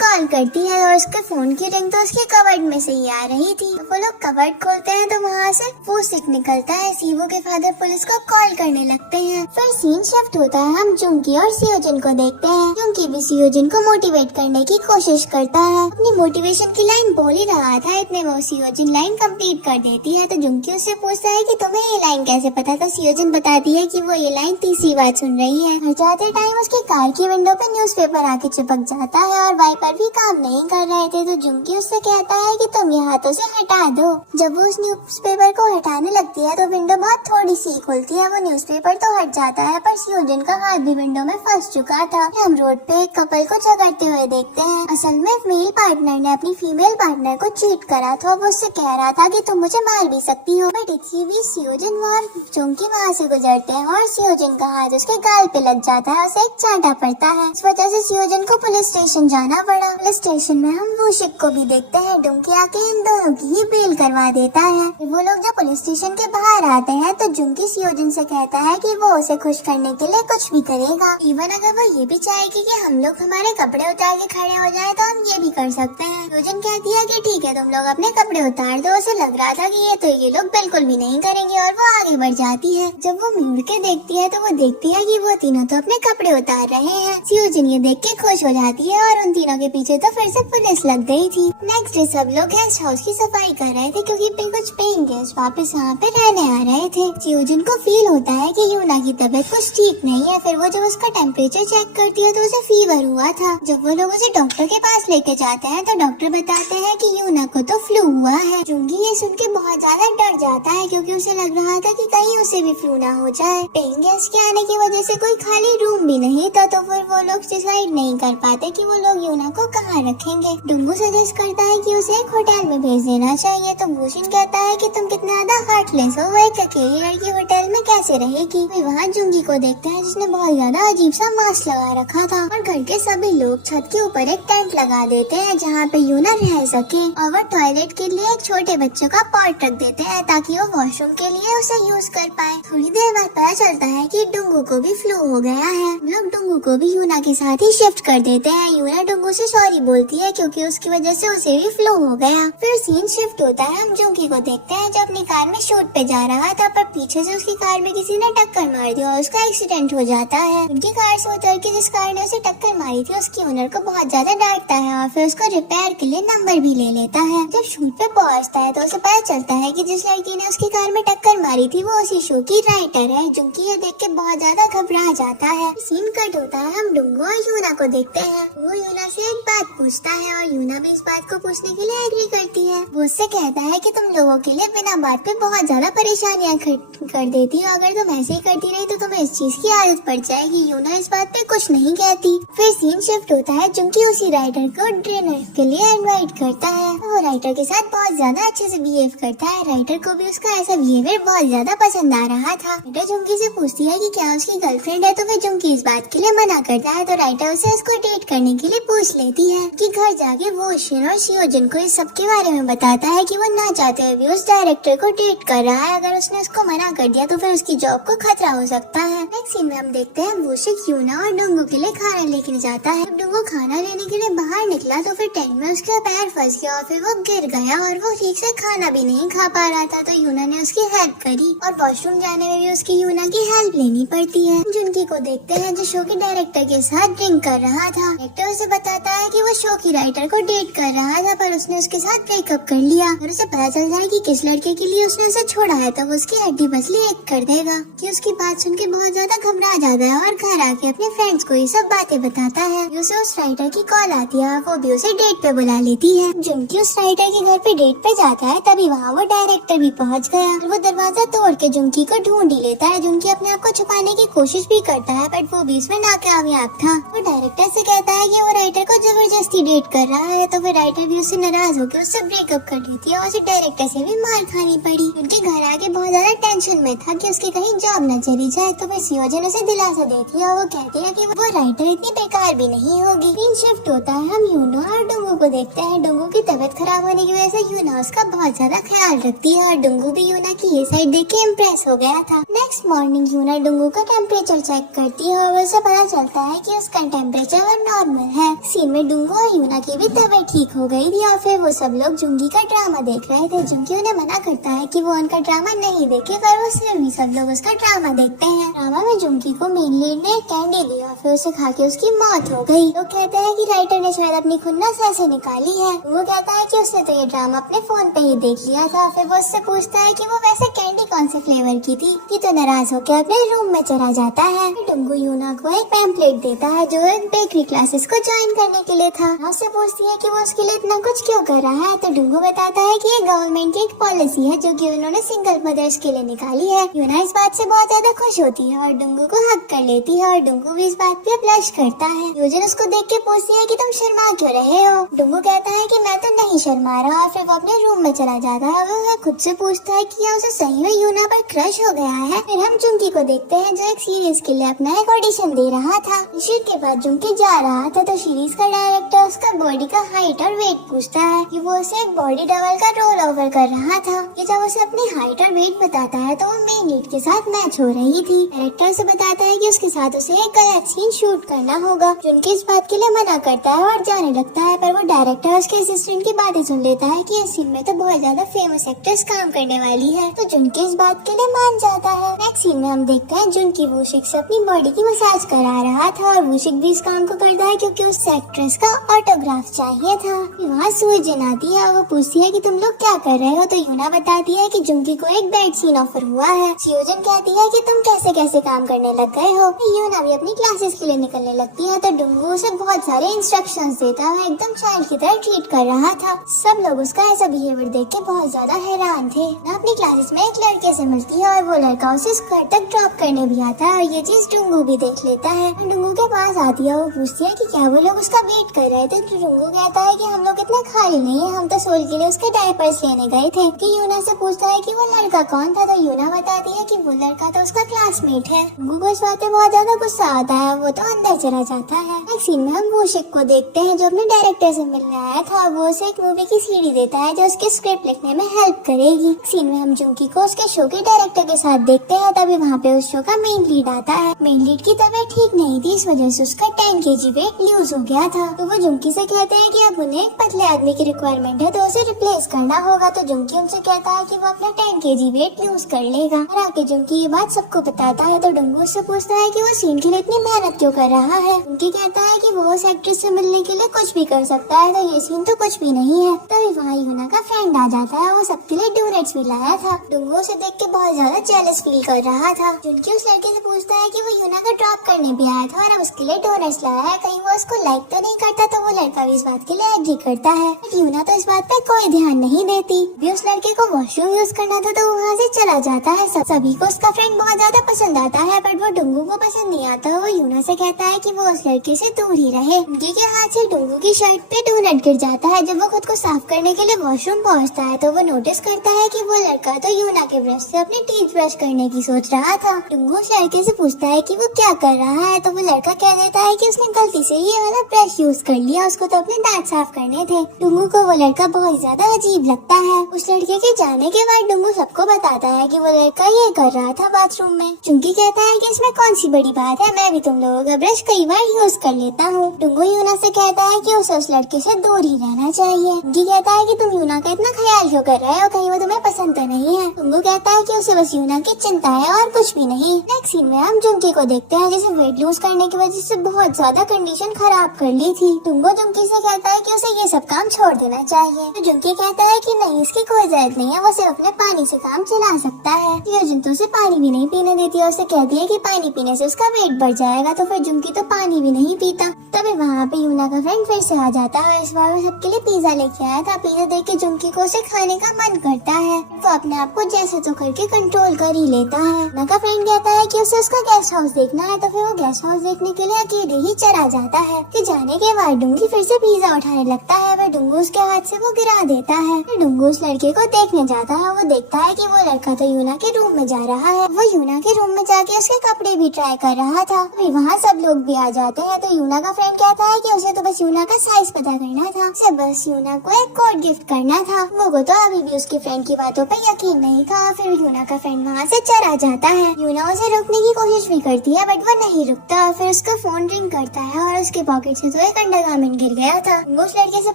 कॉल करती है और उसके फोन की रिंग तो उसके कवर्ड में से ही आ रही थी। तो वो लोग कवर्ड खोलते हैं तो वहाँ से वो सिक निकलता है। शिवू के फादर पुलिस को कॉल करने लगते हैं। फिर सीन शिफ्ट होता है, हम जुंकी और सियोजिन को देखते हैं। जुंकी भी सियोजिन को मोटिवेट करने की कोशिश करता है, अपनी मोटिवेशन की लाइन बोल ही रहा था, इतने वो सियोजिन लाइन कंप्लीट कर देती है। तो जुंकी उससे पूछता है कि तुम्हें ये लाइन कैसे पता? तो सियोजिन बताती है कि वो ये लाइन तीसरी बार सुन रही है। घर जाते टाइम उसकी कार की विंडो पे न्यूज़पेपर आके चिपक जाता है और वाइपर भी काम नहीं कर रहे थे, तो जुंकी उससे कहता है कि तुम ये हाथों से हटा दो। जब वो उस न्यूज़पेपर को हटाने लगती है तो विंडो बहुत थोड़ी सी खुलती है, वो न्यूज़पेपर तो हट जाता है पर सियोजिन का हाथ भी विंडो में फंस चुका था। हम रोड पे एक कपल को झगड़ते हुए देखते हैं। असल में मेल पार्टनर ने अपनी फीमेल पार्टनर को चीट करा था, वो उससे कह रहा था कि तुम मुझे मार भी सकती हो, बट इसी भी सियोजिन और जुंकी वहाँ से गुजरते हैं और सियोजिन का हाथ उसके गाल पे लग जाता है, उसे एक चांटा पड़ता है। इस वजह से सियोजिन को पुलिस स्टेशन जाना पड़ा। पुलिस स्टेशन में हम वो शिक को भी देखते हैं। डुंकी आके इन दोनों की ही बेल करवा देता है। वो लोग जब पुलिस स्टेशन के बाहर आते हैं तो जुंकी सियोजिन से कहता है कि वो उसे खुश करने के लिए कुछ भी करेगा, इवन अगर वो ये भी चाहेगी कि हम लोग हमारे कपड़े उतार के खड़े हो जाए तो हम ये भी कर सकते हैं। सियोजिन कहती है कि ठीक है तुम लोग अपने कपड़े उतार दो। उसे लग रहा था कि ये लोग बिल्कुल भी नहीं करेंगे और वो आगे बढ़ जाती है। जब वो मुड़ के देखती है तो वो देखती है कि वो तीनों तो अपने कपड़े उतार रहे हैं। सियोजिन ये देख के खुश हो जाती है और उन तीनों के पीछे तो फिर से पुलिस लग गई थी। नेक्स्ट डे सब लोग गेस्ट हाउस की सफाई कर रहे थे क्योंकि कुछ पेइंग गेस्ट वापस यहाँ पे रहने आ रहे थे। सियोजिन को फील होता है कि यूना की तबीयत कुछ ठीक नहीं है। फिर वो जब उसका टेम्परेचर चेक करती है तो उसे फीवर हुआ था। जब वो लोग उसे डॉक्टर के पास लेके जाते हैं तो डॉक्टर बताते हैं कि यूना को तो फ्लू हुआ है। जुंगी ये सुन के बहुत ज्यादा डर जाता है क्योंकि उसे लग रहा था कि कहीं उसे भी फ्लू ना हो जाए। पेइंग गेस्ट के आने की वजह से कोई खाली रूम भी नहीं था, तो फिर वो लोग डिसाइड नहीं कर पाते कि वो लोग यूना को कहाँ रखेंगे। डुंगू सजेस्ट करता है कि उसे एक होटल में भेज देना चाहिए, तो भूषण कहता है कि तुम कितना ज्यादा हार्टलेस हो, वो एक अकेली लड़की होटल में कैसे रहेगी। वे वहाँ जुंगी को देखते हैं जिसने बहुत ज्यादा अजीब सा मास्क लगा रखा था, और घर के सभी लोग छत के ऊपर एक टेंट लगा देते हैं जहाँ पे यूना रह सके, और वो टॉयलेट के लिए एक छोटे बच्चों का पॉट रख देते हैं ताकि वो वॉशरूम के लिए उसे यूज कर पाए। थोड़ी देर बाद पता चलता है कि डुंगू को भी फ्लू हो गया है। लोग डुंगू को भी यूना के साथ ही शिफ्ट कर देते हैं। यूना डुंगू से सॉरी बोलती है क्योंकि उसकी वजह से उसे भी फ्लू हो गया। फिर सीन शिफ्ट होता है, हम जुंगी को देखते हैं जो अपनी कार में शूट पे जा रहा था, पर पीछे से उसकी कार में किसी ने टक्कर मार दी और उसका एक्सीडेंट हो जाता है। उनकी कार से उतर के जिस कार ने उसे टक्कर मारी थी उसकी ओनर को बहुत ज्यादा डांटता है और फिर उसको रिपेयर के लिए नंबर भी ले लेता है। जब शूट पे पहुंचता है तो उसे पता चलता है कि जिस लड़की ने उसकी कार में टक्कर मारी थी वो उसी शो की राइटर है। जुंकी ये देख के बहुत ज्यादा घबरा जाता है। सीन कट होता है, हम डुंगू और यूना को देखते हैं। वो यूना से एक बात पूछता है और यूना भी इस बात को पूछने के लिए एग्री करती है। वो उससे कहता है कि तुम लोगों के लिए बिना बात पे बहुत ज्यादा परेशानियां कर देती हो, अगर तुम ऐसे ही करती रही तो तुम्हें इस चीज की आदत पड़ जाएगी। यूना इस बात पे कुछ नहीं कहती। फिर सीन शिफ्ट होता है, जुंकी उसी राइटर को डिनर के लिए इनवाइट करता है। वो राइटर के साथ बहुत ज्यादा अच्छे से बिहेव करता है। राइटर को भी उसका ऐसा बिहेवियर बहुत ज्यादा पसंद आ रहा था। राइटर जुंकी से पूछती है कि क्या उसकी गर्लफ्रेंड है, तो फिर जुंकी इस बात के लिए मना करता है, तो राइटर उसे उसको डेट करने के लिए पूछ लेती है। कि घर जाके वो शिन और सियोजिन को इस सब के बारे में बताता है कि वो ना चाहते हुए भी उस डायरेक्टर को डेट कर रहा है। अगर उस उसने उसको मना कर दिया तो फिर उसकी जॉब को खतरा हो सकता है। नेक्स्ट सीन में हम देखते हैं वूशिक यूना और डोंगू के लिए खाना लेके जाता है। जब डोंगू खाना लेने के लिए बाहर निकला तो फिर टेंट में उसका पैर फंस गया और फिर वो गिर गया और वो ठीक से खाना भी नहीं खा पा रहा था। तो यूना ने उसकी हेल्प करी और वॉशरूम जाने में भी उसकी यूना की हेल्प लेनी पड़ती है। जुनकी को देखते हैं जो शो के डायरेक्टर के साथ ड्रिंक कर रहा था। डायरेक्टर उसे बताता है कि वो शो की राइटर को डेट कर रहा था पर उसने उसके साथ ब्रेकअप कर लिया और उसे पता चल जाए कि किस लड़के के लिए उसने उसे छोड़ा है तो वो उसकी हड्डी पसली एक कर देगा। कि उसकी बात सुन के बहुत ज्यादा घबरा जाता है और घर आके अपने फ्रेंड्स को ये सब बातें बताता है। उसे उस राइटर की कॉल आती है और वो भी उसे डेट पे बुला लेती है। जुनकी उस राइटर के घर पे डेट पे जाता है तभी वहाँ वो डायरेक्टर भी पहुँच गया और वो दरवाजा तोड़ के जुनकी को ढूंढ ही लेता है। जुनकी अपने आप को छुपाने की कोशिश भी करता है बट वो भी इसमें नाकामयाब था। वो डायरेक्टर से कहता है कि वो राइटर को जबरदस्ती डेट कर रहा है तो फिर राइटर भी उससे नाराज होकर उससे ब्रेकअप कर लेती है और उसे डायरेक्टर से भी मार खानी पड़ी। उनके घर आके बहुत ज्यादा टेंशन में था कि उसकी कहीं जॉब न चली जाए तो फिर सियोजन उसे दिलासा देती है और वो कहती है कि वो राइटर इतनी बेकार भी नहीं होगी। सीन शिफ्ट होता है, हम यूना और डोंगू को देखते हैं। डोंगू की तबीयत खराब होने की वजह से यूना उसका बहुत ज्यादा ख्याल रखती है और डोंगू भी यूना की ये साइड देख के इम्प्रेस हो गया था। नेक्स्ट मॉर्निंग यूना डोंगू का टेम्परेचर चेक करती है और उसे पता चलता है कि उसका टेम्परेचर नॉर्मल है। सीन में डोंगू और यूना की भी तबीयत ठीक हो गई थी और फिर वो सब लोग जुंगी का ड्रामा देख रहे थे। जुंगी उन्हें मना करता है कि वो उनका ड्रामा नहीं देखे पर वो फिर भी सब लोग उसका ड्रामा देखते हैं। ड्रामा में जुंगी को मेन लीड ने कैंडी दी और फिर उसे खा के उसकी मौत हो गई। लोग कहते हैं कि राइटर ने शायद अपनी खुन्नस ऐसे निकाली है। वो कहता है कि उसने तो ये ड्रामा अपने फोन पे ही देख लिया था। फिर वो उससे पूछता है कि वो वैसे कैंडी कौन से फ्लेवर की थी कि तो नाराज होकर अपने रूम में चला जाता है। डुंगू यूना को एक पैम्पलेट देता है जो एक बेकरी क्लासेस को ज्वाइन करने के लिए था। उससे पूछती है कि वो उसके लिए इतना कुछ क्यों कर रहा है तो डुंगू बताता है कि ये गवर्नमेंट की एक पॉलिसी है जो कि उन्होंने सिंगल मदर्स के लिए निकाली है। यूना इस बात से बहुत ज्यादा खुश होती है और डुंगू को हक कर लेती है और डुंगू भी इस बात पे ब्लश करता है। यूजन उसको देख के पूछती है कि तुम शर्मा क्यों रहे हो। डुंगू कहता है कि मैं तो नहीं शर्मा रहा और फिर वो अपने रूम में चला जाता है। वो खुद से पूछता है कि क्या उसे सही में यूना पर क्रश हो गया है। फिर हम जुंकी को देखते हैं जो एक सीरीज के लिए अपना एक ऑडिशन दे रहा था। शूट के बाद जुंकी जा रहा था तो सीरीज का डायरेक्टर उसका बॉडी का हाइट और वेट पूछता है कि वो उसे एक बॉडी डबल का रोल ओवर कर रहा था। कि जब उसे अपनी हाइट और वेट बताता है तो वो मेन लीड के साथ मैच हो रही थी। डायरेक्टर से बताता है कि उसके साथ उसे एक गलत सीन शूट करना होगा। जुंकी इस बात के लिए मना करता है और जाने लगता है पर वो डायरेक्टर उसके असिस्टेंट की बातें सुन लेता है कि इस सीन में तो बहुत ज्यादा फेमस एक्ट्रेस काम करने वाली है तो जुंकी इस बात के लिए मान जाता है। नेक्स्ट सीन में हम देखते हैं जुंकी वूशिक से अपनी बॉडी की मसाज करा रहा था और वूशिक भी इस काम को करता है क्योंकि उस एक्ट्रेस का ऑटोग्राफ चाहिए था। वहाँ सूजन आती है और वो पूछती है कि तुम लोग क्या कर रहे हो तो यूना बताती है कि जुंकी को एक बेड सीन ऑफर हुआ है। सूजन कहती है कि तुम कैसे कैसे काम करने लग गए हो। यूना भी अपनी क्लासेस के लिए निकलने लगती है तो डुंगू उसे बहुत सारे इंस्ट्रक्शंस देता है। एकदम चाइल्ड की तरह ट्रीट कर रहा था। सब लोग उसका ऐसा बिहेवियर देख के बहुत ज्यादा हैरान थे। ना अपनी क्लासेस में एक लड़के से मिलती है और वो लड़का उसे घर तक ड्रॉप करने भी आता है और ये चीज डुंगू भी देख लेता है। डुंगू के पास आती है, वो पूछती है कि क्या वो लोग उसका वेट कर रहे थे तो डुंगू कहता है कि हम लोग इतने खाली नहीं है, हम तो सोल के लिए उसके डायपर्स लेने गए थे। कि यूना से पूछता है कि वो लड़का कौन था तो यूना बताती है कि वो लड़का तो उसका क्लासमेट है। डुंगू को इस बात पे बहुत ज्यादा गुस्सा आता है, वो तो अंदर चला जाता है। नेक्स्ट सीन में हम वूशिक को देखते हैं जो अपने डायरेक्टर से मिलने आया था। वो उसे एक मूवी की सीडी देता है जो उसके स्क्रिप्ट लिखने में हेल्प करेगी। सीन में हम जुंकी को उसके शो के डायरेक्टर के साथ देखते हैं तभी वहाँ पे उस शो का मेन लीड आता है। मेन लीड की तबीयत ठीक नहीं थी, इस वजह से उसका 10 kg वेट लूज हो गया था। तो वो जुंकी से कहते हैं कि अब उन्हें एक पतले आदमी की रिक्वायरमेंट है तो उसे रिप्लेस करना होगा। तो जुंकी उनसे कहता है कि वो अपना 10 kg वेट लूज कर लेगा। और आके जुंकी ये बात सबको बताता है तो डुंगू उससे पूछता है कि वो सीन के लिए इतनी मेहनत क्यों कर रहा है। जुंकी कहता है कि वो उस एक्ट्रेस से मिलने के लिए कुछ भी कर सकता है तो ये सीन तो कुछ भी नहीं है। तभी वहाँ यूना का फ्रेंड आ जाता है, वो सबके लिए डोनेट्स भी लाया था। डुंगू उसे देख के बहुत ज्यादा जेलस फील कर रहा था। जुंकी उस लड़के से पूछता है कि वो यूना का ड्रॉप करने भी आया था और अब उसके लिए डोनेट्स लाया है, कहीं वो उसको लाइक तो नहीं करता। तो वो लड़का भी इस बात के लिए एग्री करता है। यूना तो इस बात पे कोई ध्यान नहीं देती। भी उस लड़के को वॉशरूम यूज करना था तो वहाँ से चला जाता है। सभी को उसका फ्रेंड बहुत ज्यादा पसंद आता है बट वो डुंगू को पसंद नहीं आता। वो यूना से कहता है कि वो उस लड़के से दूर ही रहे। उनके के हाथ से डुंगू की शर्ट पे डोनट गिर जाता है। जब वो खुद को साफ करने के लिए वॉशरूम पहुंचता है तो वो नोटिस करता है कि वो लड़का तो यूना के ब्रश से अपने टीथ ब्रश करने की सोच रहा था। डुंगू उस लड़के से पूछता है कि वो क्या कर रहा है, तो वो लड़का कह देता है कि उसने गलती से ये वाला ब्रश यूज कर लिया, उसको तो अपने दांत साफ करने थे। डुंगू को वो लड़का बहुत ज्यादा अजीब लगता है। उस लड़के के जाने के बाद डुंगू सबको बताता है कि वो लड़का ये कर रहा था बाथरूम में। चुंकी कहता है कि इसमें कौन सी बड़ी बात है, मैं भी तुम लोगों का ब्रश कई बार यूज कर लेता हूँ। डुंगू यूना से कहता है कि उसे उस लड़के से दूर ही रहना चाहिए। चुंकी कहता है कि तुम यूना का इतना ख्याल क्यों कर रहे हो, कहीं वो तुम्हें पसंद तो नहीं है। डुंगू कहता है कि उसे बस यूना की चिंता है और कुछ भी नहीं। नेक्स्ट सीन में हम जुंकी को देखते हैं जिसे वेट लूज करने की वजह से बहुत ज्यादा कंडीशन खराब कर ली थी। डुंगू जुंकी से कहता है कि उसे ये सब काम छोड़ देना चाहिए, तो जुंकी कहता है कि नहीं, इसकी कोई जरूरत नहीं है, वो सिर्फ अपने पानी से काम चला सकता है। ये जुंतू से पानी भी नहीं पीने देती और उसे कहती है कि पानी पीने से उसका वेट बढ़ जाएगा, तो फिर जुंकी तो पानी भी नहीं पीता। तभी वहाँ पे यूना का फ्रेंड फिर से आ जाता है। इस बार वो सबके लिए पिज्जा लेके आया था। पिज्जा देख के जुंकी को उसे खाने का मन करता है। वो अपने आप को जैसे तो करके कंट्रोल कर ही लेता है। यूना का फ्रेंड कहता है कि उसे उसका गेस्ट हाउस देखना है, तो फिर वो गेस्ट हाउस देखने के लिए अकेले ही चला जाता है। फिर जाने के बाद डुंगी फिर से पिज्जा उठाने लगता है, वह डुंगू उसके हाथ से वो गिरा देता है। फिर डुंगू उस लड़के को देखने जाता है। वो देखता है कि वो लड़का तो यूना के रूम में जा रहा है। वो यूना के रूम में जाके उसके कपड़े भी ट्राई कर रहा था। अभी वहाँ सब लोग भी आ जाते हैं, तो यूना का फ्रेंड कहता है कि उसे तो बस यूना का साइज पता करना था, उसे बस यूना को एक कोट गिफ्ट करना था। वो को तो अभी भी उसके फ्रेंड की बातों पर यकीन नहीं था। फिर यूना का फ्रेंड वहाँ से चला जाता है। यूना उसे रोकने की कोशिश भी करती है बट वो नहीं रुकता। फिर उसका फोन रिंग करता है और उसके पॉकेट से तो एक अंडरगारमेंट गिर गया था। वो उस लड़के से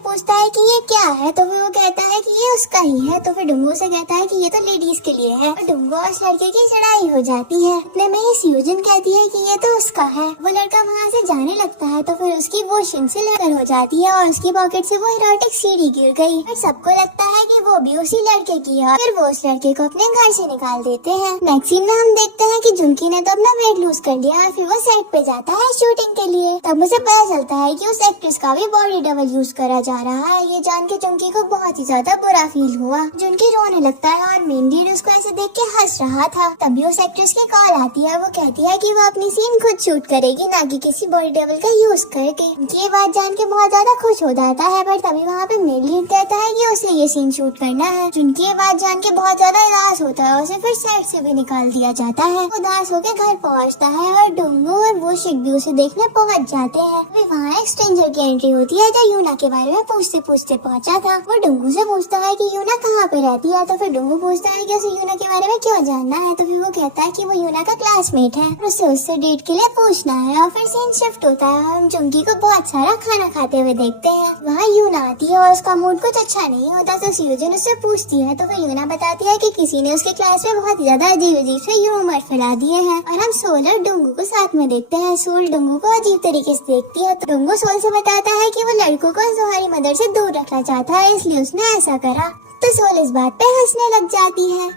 पूछता है कि ये क्या है, तो फिर वो कहता है कि ये उसका ही है। तो फिर डुंगू से कहता है कि ये तो लेडीज के लिए है। और डुंगू और उस लड़के की लड़ाई हो जाती है। इतने में ही स्यूजन कहती है कि ये तो उसका है। वो लड़का वहाँ से जाने लगता है, तो फिर उसकी वो से लेकर हो जाती है और उसकी पॉकेट से वो इरोटिक सीडी गिर गई। फिर सबको लगता है कि वो भी उसी लड़के की है। फिर वो उस लड़के को अपने घर से निकाल देते हैं। नेक्स्ट सीन में हम देखते हैं कि जुंकी ने तो अपना वेट लूज कर लिया। फिर वो सेट पे जाता है शूटिंग के लिए। तब उसे पता चलता है कि उस एक्ट्रेस का भी बॉडी डबल यूज करा जा रहा है। ये जान के जुंकी को बहुत ही ज्यादा बुरा फील हुआ। जुंकी रोने लगता है और मेन लीड उसको ऐसे देख के हंस रहा था। तभी उस एक्ट्रेस की कॉल आती है। वो कहती है कि वो अपनी सीन खुद शूट करेगी, ना कि किसी बॉडी डबल का यूज करके। ये बात जान के बहुत ज्यादा खुश हो जाता है, पर तभी वहाँ पे मेन लीड कहता है कि उसे ये सीन शूट करना है। जुंकी ये बात जान के बहुत ज्यादा उदास होता है। उसे फिर सेट से भी निकाल दिया जाता है। उदास होकर घर पहुँचता है और डुंगू और वो शिक भी उसे देखने पहुँच जाते हैं। अभी वहाँ एक स्ट्रेंजर की एंट्री होती है जो यूना के बारे में पूछते पूछते पहुँचा था। वो डुंगू से पूछता है कि यूना कहाँ पे रहती है, तो फिर डुंगू पूछता है कि उसे यूना के बारे में क्यों जानना है। तो फिर वो कहता है कि वो यूना का क्लासमेट है और उसे उससे डेट के लिए पूछना है। और फिर सीन शिफ्ट होता है। हम जुंकी को बहुत सारा खाना खाते हुए देखते हैं। वहाँ यूना आती है और उसका मूड कुछ अच्छा नहीं होता, तो स्यूजन उससे पूछती है। तो फिर यूना बताती है कि किसी ने उसके क्लास में बहुत ही ज्यादा अजीब अजीब से ह्यूमर फैला दिए हैं। और हम सोल और डुंगू को साथ में देखते हैं। सोल डुंगू को अजीब तरीके से देखती है, तो डुंगू सोल से बताता है कि वो लड़कों को तुम्हारी मदर से दूर रखना चाहता है, इसलिए उसने ऐसा करा। तो सोल इस बात पे हंसने लग जाती है।